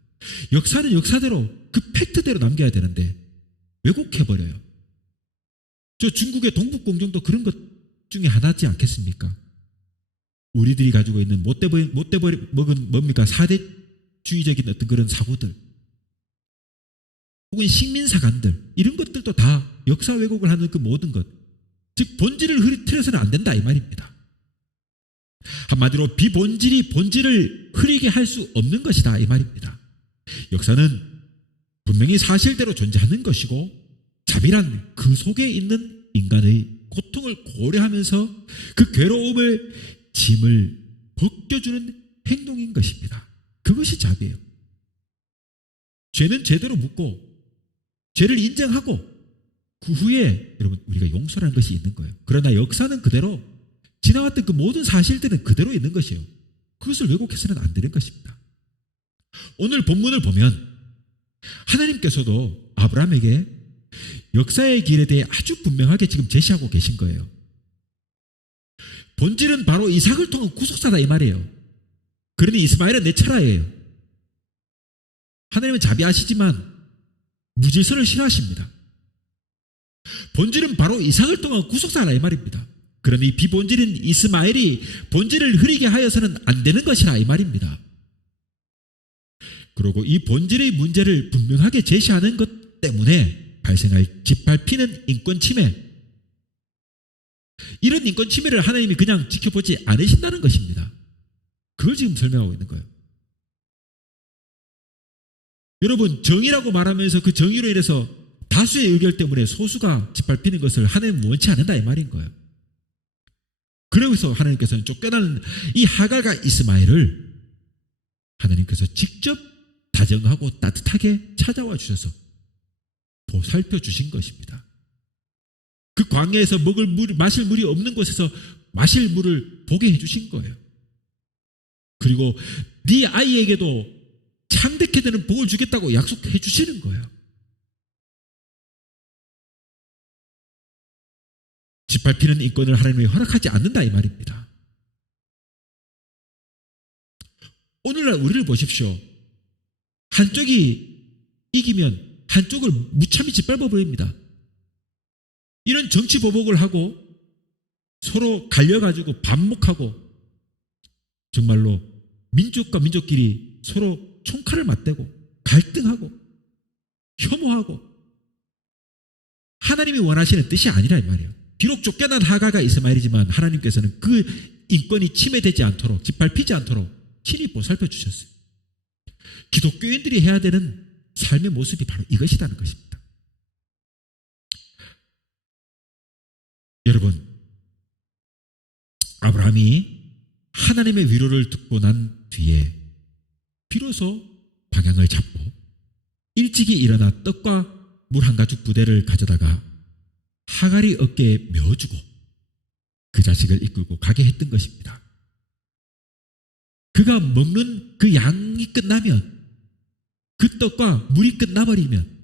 역사는 역사대로 그 팩트대로 남겨야 되는데 왜곡해버려요. 저 중국의 동북공정도 그런 것 중에 하나지 않겠습니까? 우리들이 가지고 있는 못돼 먹은 뭡니까? 사대주의적인 어떤 그런 사고들 혹은 식민사관들 이런 것들도 다 역사 왜곡을 하는 그 모든 것, 즉 본질을 흐트려서는 안 된다 이 말입니다. 한마디로 비본질이 본질을 흐리게 할 수 없는 것이다 이 말입니다. 역사는 분명히 사실대로 존재하는 것이고 자비란 그 속에 있는 인간의 고통을 고려하면서 그 괴로움을 짐을 벗겨주는 행동인 것입니다. 그것이 자비예요. 죄는 제대로 묻고 죄를 인정하고 그 후에 여러분 우리가 용서라는 것이 있는 거예요. 그러나 역사는 그대로 지나왔던 그 모든 사실들은 그대로 있는 것이에요. 그것을 왜곡해서는 안 되는 것입니다. 오늘 본문을 보면 하나님께서도 아브라함에게 역사의 길에 대해 아주 분명하게 지금 제시하고 계신 거예요. 본질은 바로 이삭을 통한 구속사다 이 말이에요. 그러니 이스마엘은 내 철아예요. 하나님은 자비하시지만 무질서를 싫어하십니다. 본질은 바로 이삭을 통한 구속사라 이 말입니다. 그러니 비본질인 이스마엘이 본질을 흐리게 하여서는 안 되는 것이라 이 말입니다. 그리고 이 본질의 문제를 분명하게 제시하는 것 때문에 발생할 짓밟히는 인권 침해, 이런 인권 침해를 하나님이 그냥 지켜보지 않으신다는 것입니다. 그걸 지금 설명하고 있는 거예요. 여러분, 정의라고 말하면서 그 정의로 인해서 다수의 의견 때문에 소수가 짓밟히는 것을 하나님은 원치 않는다 이 말인 거예요. 그래서 하나님께서는 쫓겨나는 이 하갈과 이스마엘을 하나님께서 직접 다정하고 따뜻하게 찾아와 주셔서 보살펴 주신 것입니다. 그 광야에서 마실 물이 없는 곳에서 마실 물을 보게 해주신 거예요. 그리고 네 아이에게도 창대케 되는 복을 주겠다고 약속해 주시는 거예요. 짓밟히는 인권을 하나님이 허락하지 않는다 이 말입니다. 오늘날 우리를 보십시오. 한쪽이 이기면 한쪽을 무참히 짓밟아 버립니다. 이런 정치 보복을 하고 서로 갈려가지고 반목하고 정말로 민족과 민족끼리 서로 총칼을 맞대고 갈등하고 혐오하고 하나님이 원하시는 뜻이 아니라 이 말이에요. 비록 쫓겨난 하갈과 이스마엘이지만 하나님께서는 그 인권이 침해되지 않도록 짓밟히지 않도록 친히 보살펴 주셨어요. 기독교인들이 해야 되는 삶의 모습이 바로 이것이라는 것입니다. 여러분, 아브라함이 하나님의 위로를 듣고 난 뒤에 비로소 방향을 잡고 일찍이 일어나 떡과 물 한 가죽 부대를 가져다가 하갈이 어깨에 메어주고 그 자식을 이끌고 가게 했던 것입니다. 그가 먹는 그 양이 끝나면, 그 떡과 물이 끝나버리면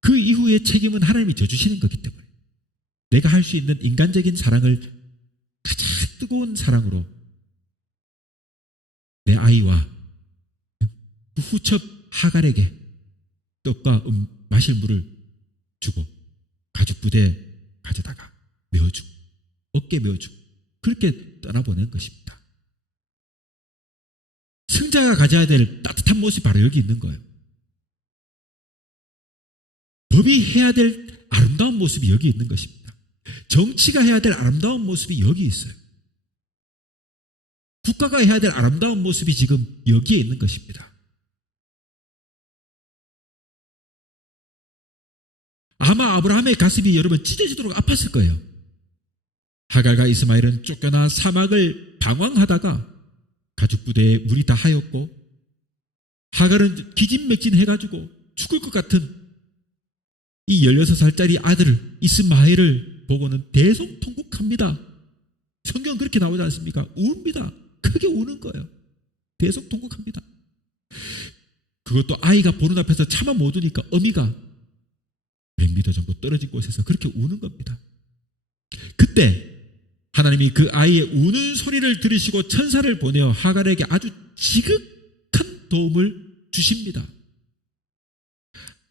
그 이후의 책임은 하나님이 져주시는 거기 때문에 내가 할 수 있는 인간적인 사랑을 가장 뜨거운 사랑으로 내 아이와 그 후첩 하갈에게 떡과 마실 물을 주고 가죽 부대에 가져다가 메어주고 어깨에 메어주고 그렇게 떠나보낸 것입니다. 승자가 가져야 될 따뜻한 모습이 바로 여기 있는 거예요. 법이 해야 될 아름다운 모습이 여기 있는 것입니다. 정치가 해야 될 아름다운 모습이 여기 있어요. 국가가 해야 될 아름다운 모습이 지금 여기에 있는 것입니다. 아마 아브라함의 가슴이 여러분 찢어지도록 아팠을 거예요. 하갈과 이스마엘은 쫓겨나 사막을 방황하다가 가죽 부대에 물이 다 하였고, 하갈은 기진맥진해가지고 죽을 것 같은 이 16살짜리 아들 이스마엘을 보고는 대성통곡합니다. 성경 그렇게 나오지 않습니까? 웁니다. 크게 우는 거예요. 대성통곡합니다. 그것도 아이가 보는 앞에서 차마 못 우니까 어미가 100m 정도 떨어진 곳에서 그렇게 우는 겁니다. 그때 하나님이 그 아이의 우는 소리를 들으시고 천사를 보내어 하갈에게 아주 지극한 도움을 주십니다.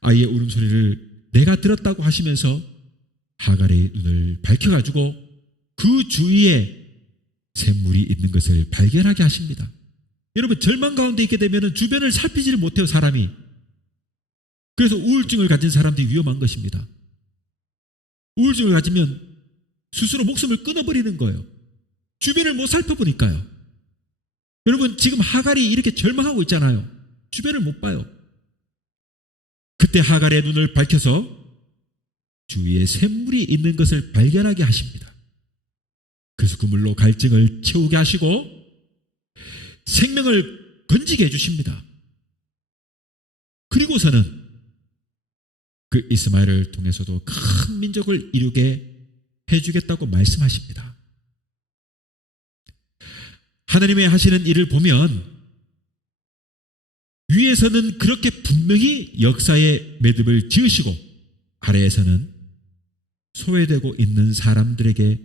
아이의 울음소리를 내가 들었다고 하시면서 하갈의 눈을 밝혀가지고 그 주위에 샘물이 있는 것을 발견하게 하십니다. 여러분, 절망 가운데 있게 되면 주변을 살피지를 못해요, 사람이. 그래서 우울증을 가진 사람들이 위험한 것입니다. 우울증을 가지면 스스로 목숨을 끊어버리는 거예요. 주변을 못 살펴보니까요. 여러분, 지금 하갈이 이렇게 절망하고 있잖아요. 주변을 못 봐요. 그때 하갈의 눈을 밝혀서 주위에 샘물이 있는 것을 발견하게 하십니다. 그래서 그 물로 갈증을 채우게 하시고 생명을 건지게 해주십니다. 그리고서는 그 이스마엘을 통해서도 큰 민족을 이루게 해주겠다고 말씀하십니다. 하나님의 하시는 일을 보면 위에서는 그렇게 분명히 역사의 매듭을 지으시고 아래에서는 소외되고 있는 사람들에게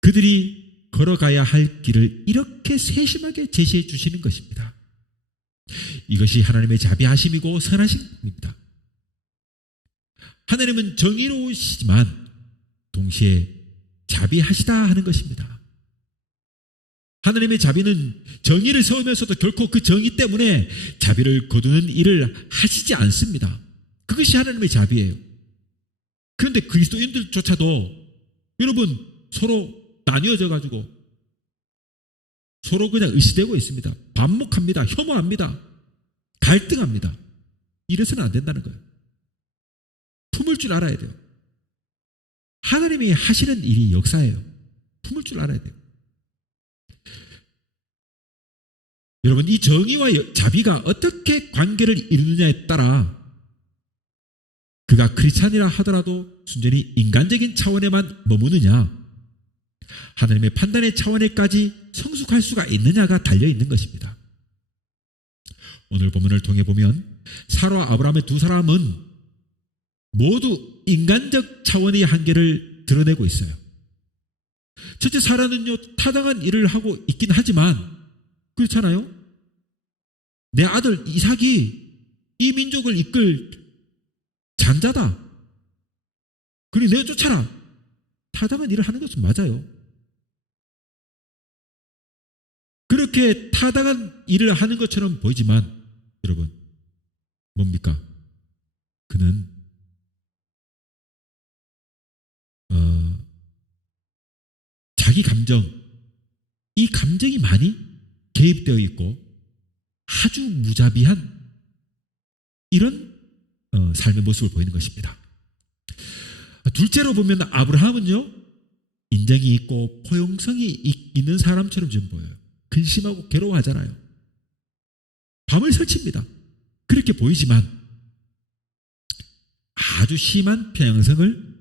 그들이 걸어가야 할 길을 이렇게 세심하게 제시해 주시는 것입니다. 이것이 하나님의 자비하심이고 선하심입니다. 하나님은 정의로우시지만 동시에 자비하시다 하는 것입니다. 하나님의 자비는 정의를 세우면서도 결코 그 정의 때문에 자비를 거두는 일을 하시지 않습니다. 그것이 하나님의 자비예요. 그런데 그리스도인들조차도 여러분 서로 나뉘어져 가지고 서로 그냥 의시되고 있습니다. 반목합니다. 혐오합니다. 갈등합니다. 이래서는 안 된다는 거예요. 품을 줄 알아야 돼요. 하나님이 하시는 일이 역사예요. 품을 줄 알아야 돼요. 여러분, 이 정의와 자비가 어떻게 관계를 이루느냐에 따라 그가 크리스찬이라 하더라도 순전히 인간적인 차원에만 머무느냐, 하나님의 판단의 차원에까지 성숙할 수가 있느냐가 달려있는 것입니다. 오늘 본문을 통해 보면 사라와 아브라함의 두 사람은 모두 인간적 차원의 한계를 드러내고 있어요. 첫째, 사라는요 타당한 일을 하고 있긴 하지만 그렇잖아요. 내 아들 이삭이 이 민족을 이끌 장자다. 그러니 내가 쫓아라. 타당한 일을 하는 것은 맞아요. 그렇게 타당한 일을 하는 것처럼 보이지만 여러분, 뭡니까? 그는 자기 감정, 이 감정이 많이 개입되어 있고 아주 무자비한 이런 삶의 모습을 보이는 것입니다. 둘째로 보면 아브라함은요 인정이 있고 포용성이 있는 사람처럼 좀 보여요. 근심하고 괴로워하잖아요. 밤을 설칩니다. 그렇게 보이지만 아주 심한 편향성을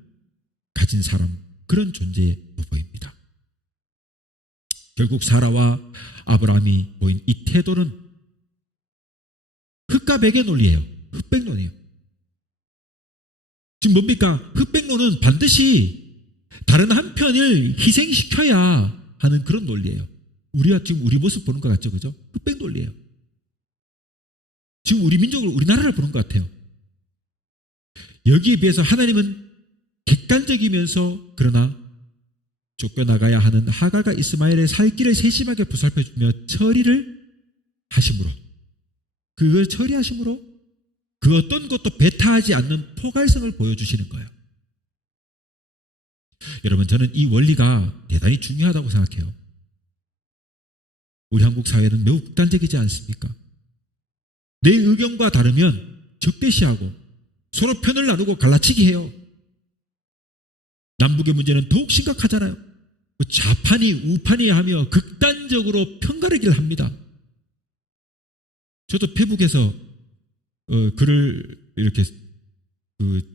가진 사람, 그런 존재로 보입니다. 결국 사라와 아브라함이 보인 이 태도는 흑과 백의 논리예요. 흑백론이에요. 지금 뭡니까? 흑백론은 반드시 다른 한 편을 희생시켜야 하는 그런 논리예요. 우리가 지금 우리 모습 보는 것 같죠, 그죠? 흑백 논리예요. 지금 우리 민족을, 우리나라를 보는 것 같아요. 여기에 비해서 하나님은 객관적이면서 그러나 쫓겨나가야 하는 하갈과 이스마엘의 살 길을 세심하게 보살펴주며 처리를 하심으로, 그걸 처리하심으로 그 어떤 것도 배타하지 않는 포괄성을 보여주시는 거예요. 여러분, 저는 이 원리가 대단히 중요하다고 생각해요. 우리 한국 사회는 매우 극단적이지 않습니까? 내 의견과 다르면 적대시하고 서로 편을 나누고 갈라치기 해요. 남북의 문제는 더욱 심각하잖아요. 좌판이 우판이 하며 극단적으로 편가르기를 합니다. 저도 페북에서 글을 이렇게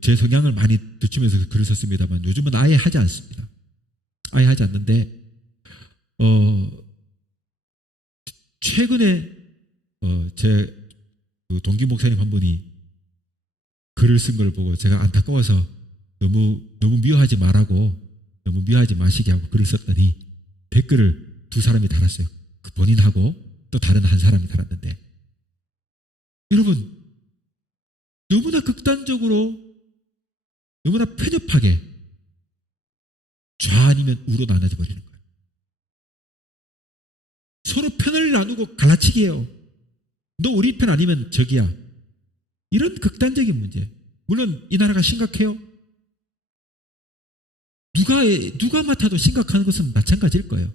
제 성향을 많이 늦추면서 글을 썼습니다만 요즘은 아예 하지 않습니다. 아예 하지 않는데 최근에 제 동기 목사님 한 분이 글을 쓴 걸 보고 제가 안타까워서 너무 미워하지 말라고, 너무 미워하지 마시게 하고 글을 썼더니 댓글을 두 사람이 달았어요. 그 본인하고 또 다른 한 사람이 달았는데, 여러분, 너무나 극단적으로 너무나 편협하게 좌 아니면 우로 나눠져 버리는 거예요. 서로 편을 나누고 갈라치기해요. 너 우리 편 아니면 적이야. 이런 극단적인 문제. 물론 이 나라가 심각해요. 누가 맡아도 심각한 것은 마찬가지일 거예요.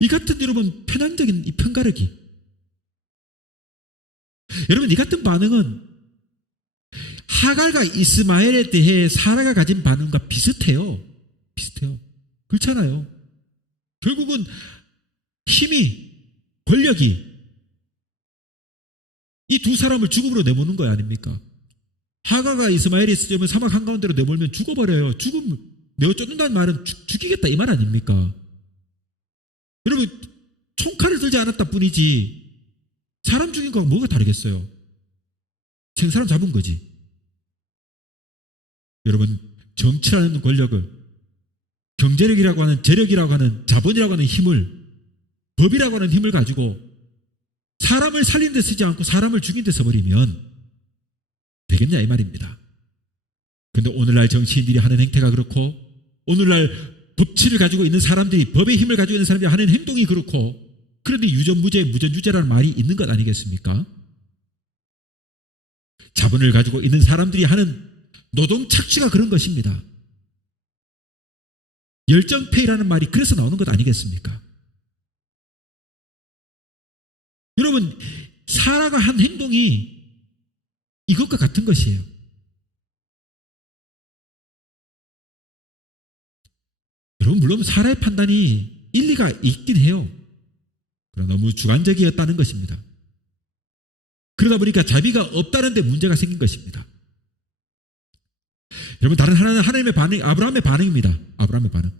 이 같은, 여러분, 편향적인 이 편가르기, 여러분, 이 같은 반응은 하갈과 이스마엘에 대해 사라가 가진 반응과 비슷해요. 그렇잖아요. 결국은 힘이, 권력이 이 두 사람을 죽음으로 내모는 거 아닙니까? 하갈과 이스마엘이 사막 한가운데로 내몰면 죽어버려요. 내어 쫓는다는 말은 죽이겠다 이 말 아닙니까? 여러분, 총칼을 들지 않았다 뿐이지 사람 죽인 거하고 뭐가 다르겠어요? 사람 잡은 거지. 여러분, 정치라는 권력을, 경제력이라고 하는, 재력이라고 하는, 자본이라고 하는 힘을, 법이라고 하는 힘을 가지고 사람을 살린 데 쓰지 않고 사람을 죽인 데 써버리면 되겠냐 이 말입니다. 그런데 오늘날 정치인들이 하는 행태가 그렇고, 오늘날 법치를 가지고 있는 사람들이, 법의 힘을 가지고 있는 사람들이 하는 행동이 그렇고, 그런데 유전무죄, 무전유죄라는 말이 있는 것 아니겠습니까? 자본을 가지고 있는 사람들이 하는 노동 착취가 그런 것입니다. 열정페이라는 말이 그래서 나오는 것 아니겠습니까? 여러분, 사라가 한 행동이 이것과 같은 것이에요. 여러분, 물론 사라의 판단이 일리가 있긴 해요. 그러나 너무 주관적이었다는 것입니다. 그러다 보니까 자비가 없다는 데 문제가 생긴 것입니다. 여러분, 다른 하나는 하나님의 반응, 아브라함의 반응입니다. 아브라함의 반응.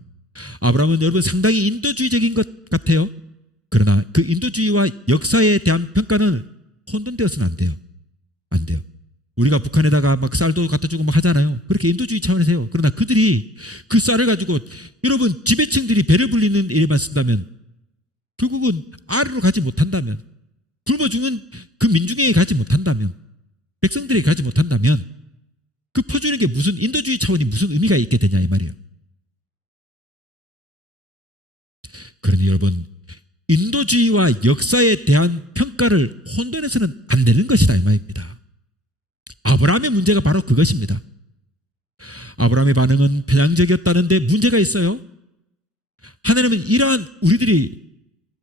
아브라함은 여러분 상당히 인도주의적인 것 같아요. 그러나 그 인도주의와 역사에 대한 평가는 혼돈되어서는 안 돼요. 안 돼요. 우리가 북한에다가 막 쌀도 갖다 주고 막 하잖아요. 그렇게 인도주의 차원에서 해요. 그러나 그들이 그 쌀을 가지고, 여러분, 지배층들이 배를 불리는 일에만 쓴다면, 결국은 아래로 가지 못한다면, 굶어 죽는 그 민중에게 가지 못한다면, 백성들에게 가지 못한다면, 그 퍼주는 게 무슨 인도주의 차원이 무슨 의미가 있게 되냐 이 말이에요. 그러니 여러분, 인도주의와 역사에 대한 평가를 혼돈해서는 안 되는 것이다 이 말입니다. 아브라함의 문제가 바로 그것입니다. 아브라함의 반응은 편향적이었다는데 문제가 있어요. 하나님은 이러한 우리들이,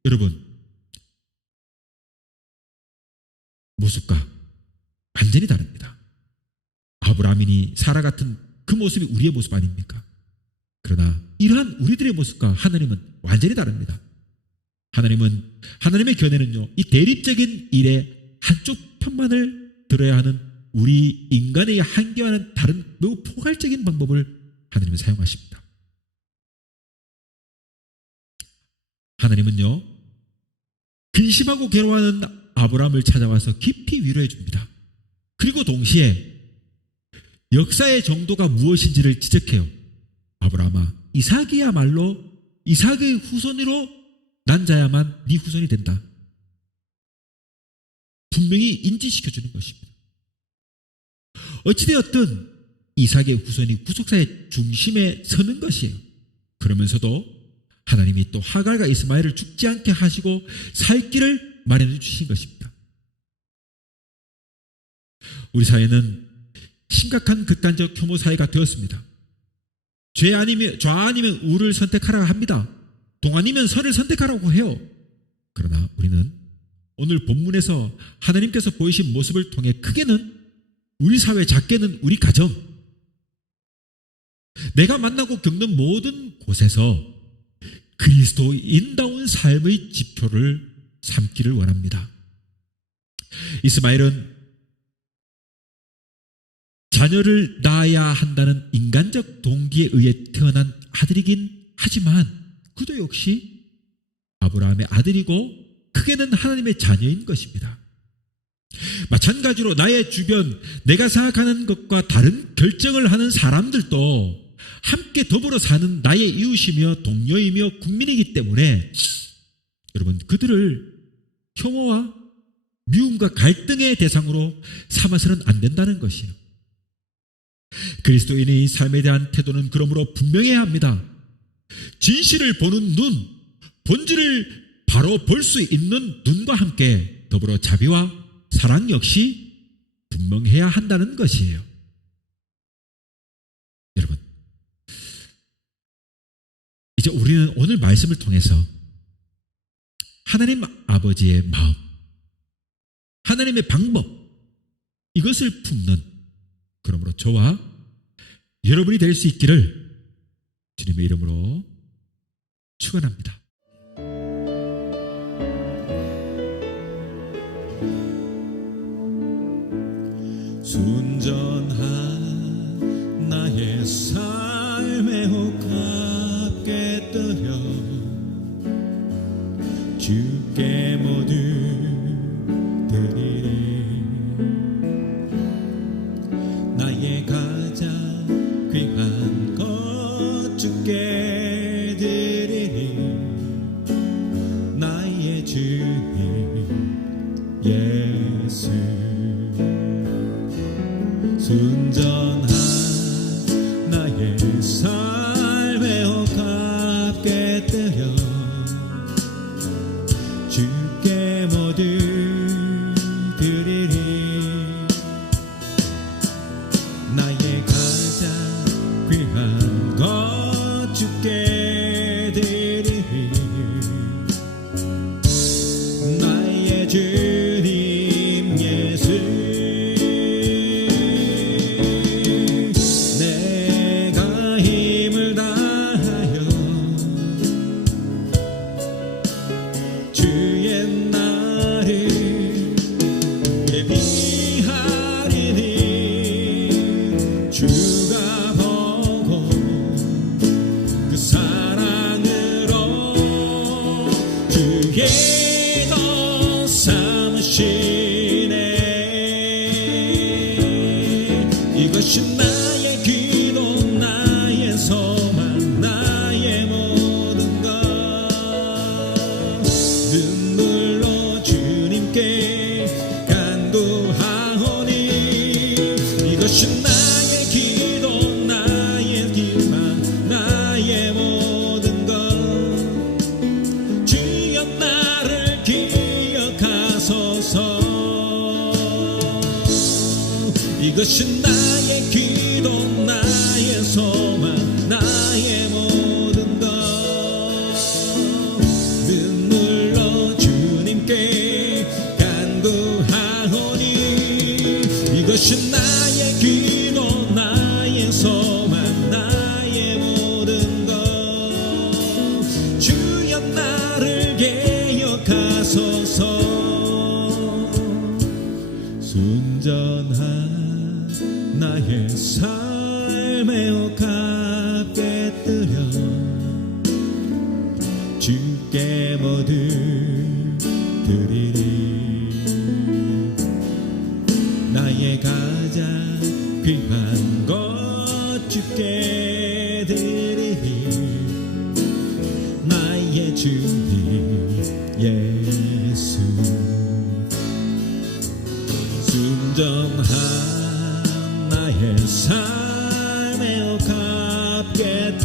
여러분, 모습과 완전히 다릅니다. 아브라함이니 사라 같은 그 모습이 우리의 모습 아닙니까? 그러나 이러한 우리들의 모습과 하나님은 완전히 다릅니다. 하나님의 견해는요, 이 대립적인 일에 한쪽 편만을 들어야 하는 우리 인간의 한계와는 다른 매우 포괄적인 방법을 하나님은 사용하십니다. 하나님은요, 근심하고 괴로워하는 아브라함을 찾아와서 깊이 위로해 줍니다. 그리고 동시에 역사의 정도가 무엇인지를 지적해요. 아브라함아, 이삭이야말로 이삭의 후손으로 난 자야만 네 후손이 된다. 분명히 인지시켜주는 것입니다. 어찌되었든 이삭의 후손이 구속사의 중심에 서는 것이에요. 그러면서도 하나님이 또 하갈과 이스마엘을 죽지 않게 하시고 살 길을 마련해 주신 것입니다. 우리 사회는 심각한 극단적 혐오 사회가 되었습니다. 좌 아니면 우를 선택하라 합니다. 동 아니면 서를 선택하라고 해요. 그러나 우리는 오늘 본문에서 하나님께서 보이신 모습을 통해 크게는 우리 사회, 작게는 우리 가정, 내가 만나고 겪는 모든 곳에서 그리스도인다운 삶의 지표를 삼기를 원합니다. 이스마엘은 자녀를 낳아야 한다는 인간적 동기에 의해 태어난 아들이긴 하지만 그도 역시 아브라함의 아들이고 크게는 하나님의 자녀인 것입니다. 마찬가지로 나의 주변, 내가 생각하는 것과 다른 결정을 하는 사람들도 함께 더불어 사는 나의 이웃이며 동료이며 국민이기 때문에 여러분, 그들을 혐오와 미움과 갈등의 대상으로 삼아서는 안 된다는 것이에요. 그리스도인의 삶에 대한 태도는 그러므로 분명해야 합니다. 진실을 보는 눈, 본질을 바로 볼 수 있는 눈과 함께 더불어 자비와 사랑 역시 분명해야 한다는 것이에요. 여러분, 이제 우리는 오늘 말씀을 통해서 하나님 아버지의 마음, 하나님의 방법, 이것을 품는, 그러므로 저와 여러분이 될 수 있기를 주님의 이름으로 축원합니다. 순전한 나의 삶에 혹합게 떠려 주께 모두 드리리. 나의 가장 귀한 것 주께 드리리. 나의 주님 예수. 순전한 나의 삶에 혹합게 뜨려 주께 모두 드리리. 나의 가장 귀한 것 주께 드리리. 나의 주님 예수. 주가 보고 그 사랑으로 주의 것 삼으시네. 이것이 나의 기도, 나의 소망, 나의 모든 것. 눈물로 주님께 간구하오니 이것이 나의 기도, 나의 기만, 나의 모든 것. 주여 나를 기억하소서. 이것이 나의 기도, 나의 소망, 나의 모든 것. 눈물로 주님께 간구하오니 이것이 나의 기도, 나의 소망, 나의 모든 것. 주여 나를 기억하소서. 순전한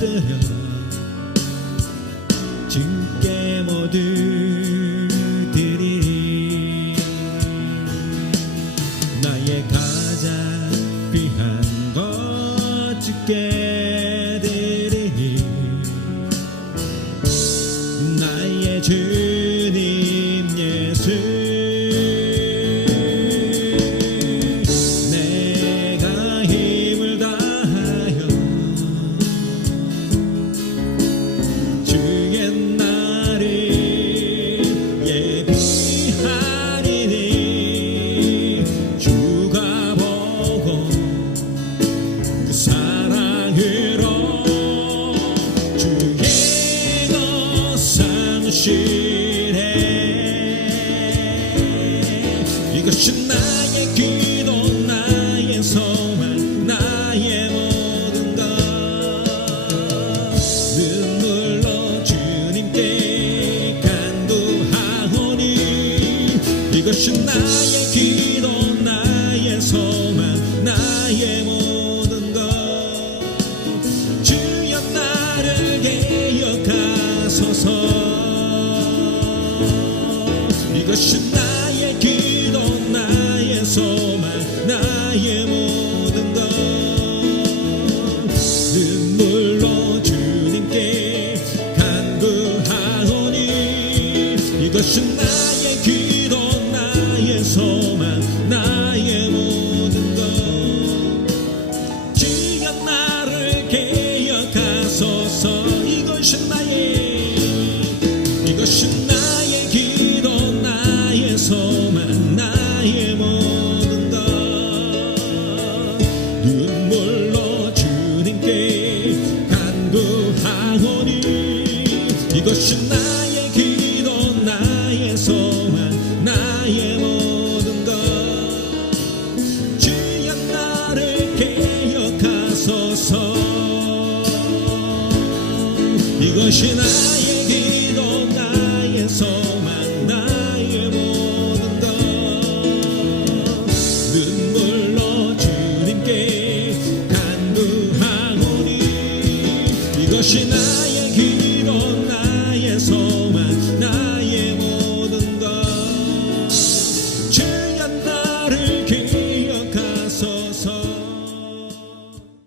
엎드려 주께 모두 드리리. 나의 가장 귀한 것 주께 드리니 나의 주님 예수. 내가 힘을 다하여 주의 날을 예비하리니 주가 보고 그 사랑으로 주의 것 삼으시네. 이것이 나의 기도 나의 소망 나의 모든 것. 눈물로 주님께 간구하오니 이것이 나의 기도 나의 소망 나의 모든 것. 주여 나를 기억하소서. 이것이 나의 기도 나의 소망 나의 모든 것. 눈물로 주님께 간구하오니 이것이 나의 기도 나의 소망 나의 모든 것. 주여 나를 기억하소서. 이것이 나의 기도 나의 소망 나의 모든 것. 눈물로 주님께 간구하오니 이것이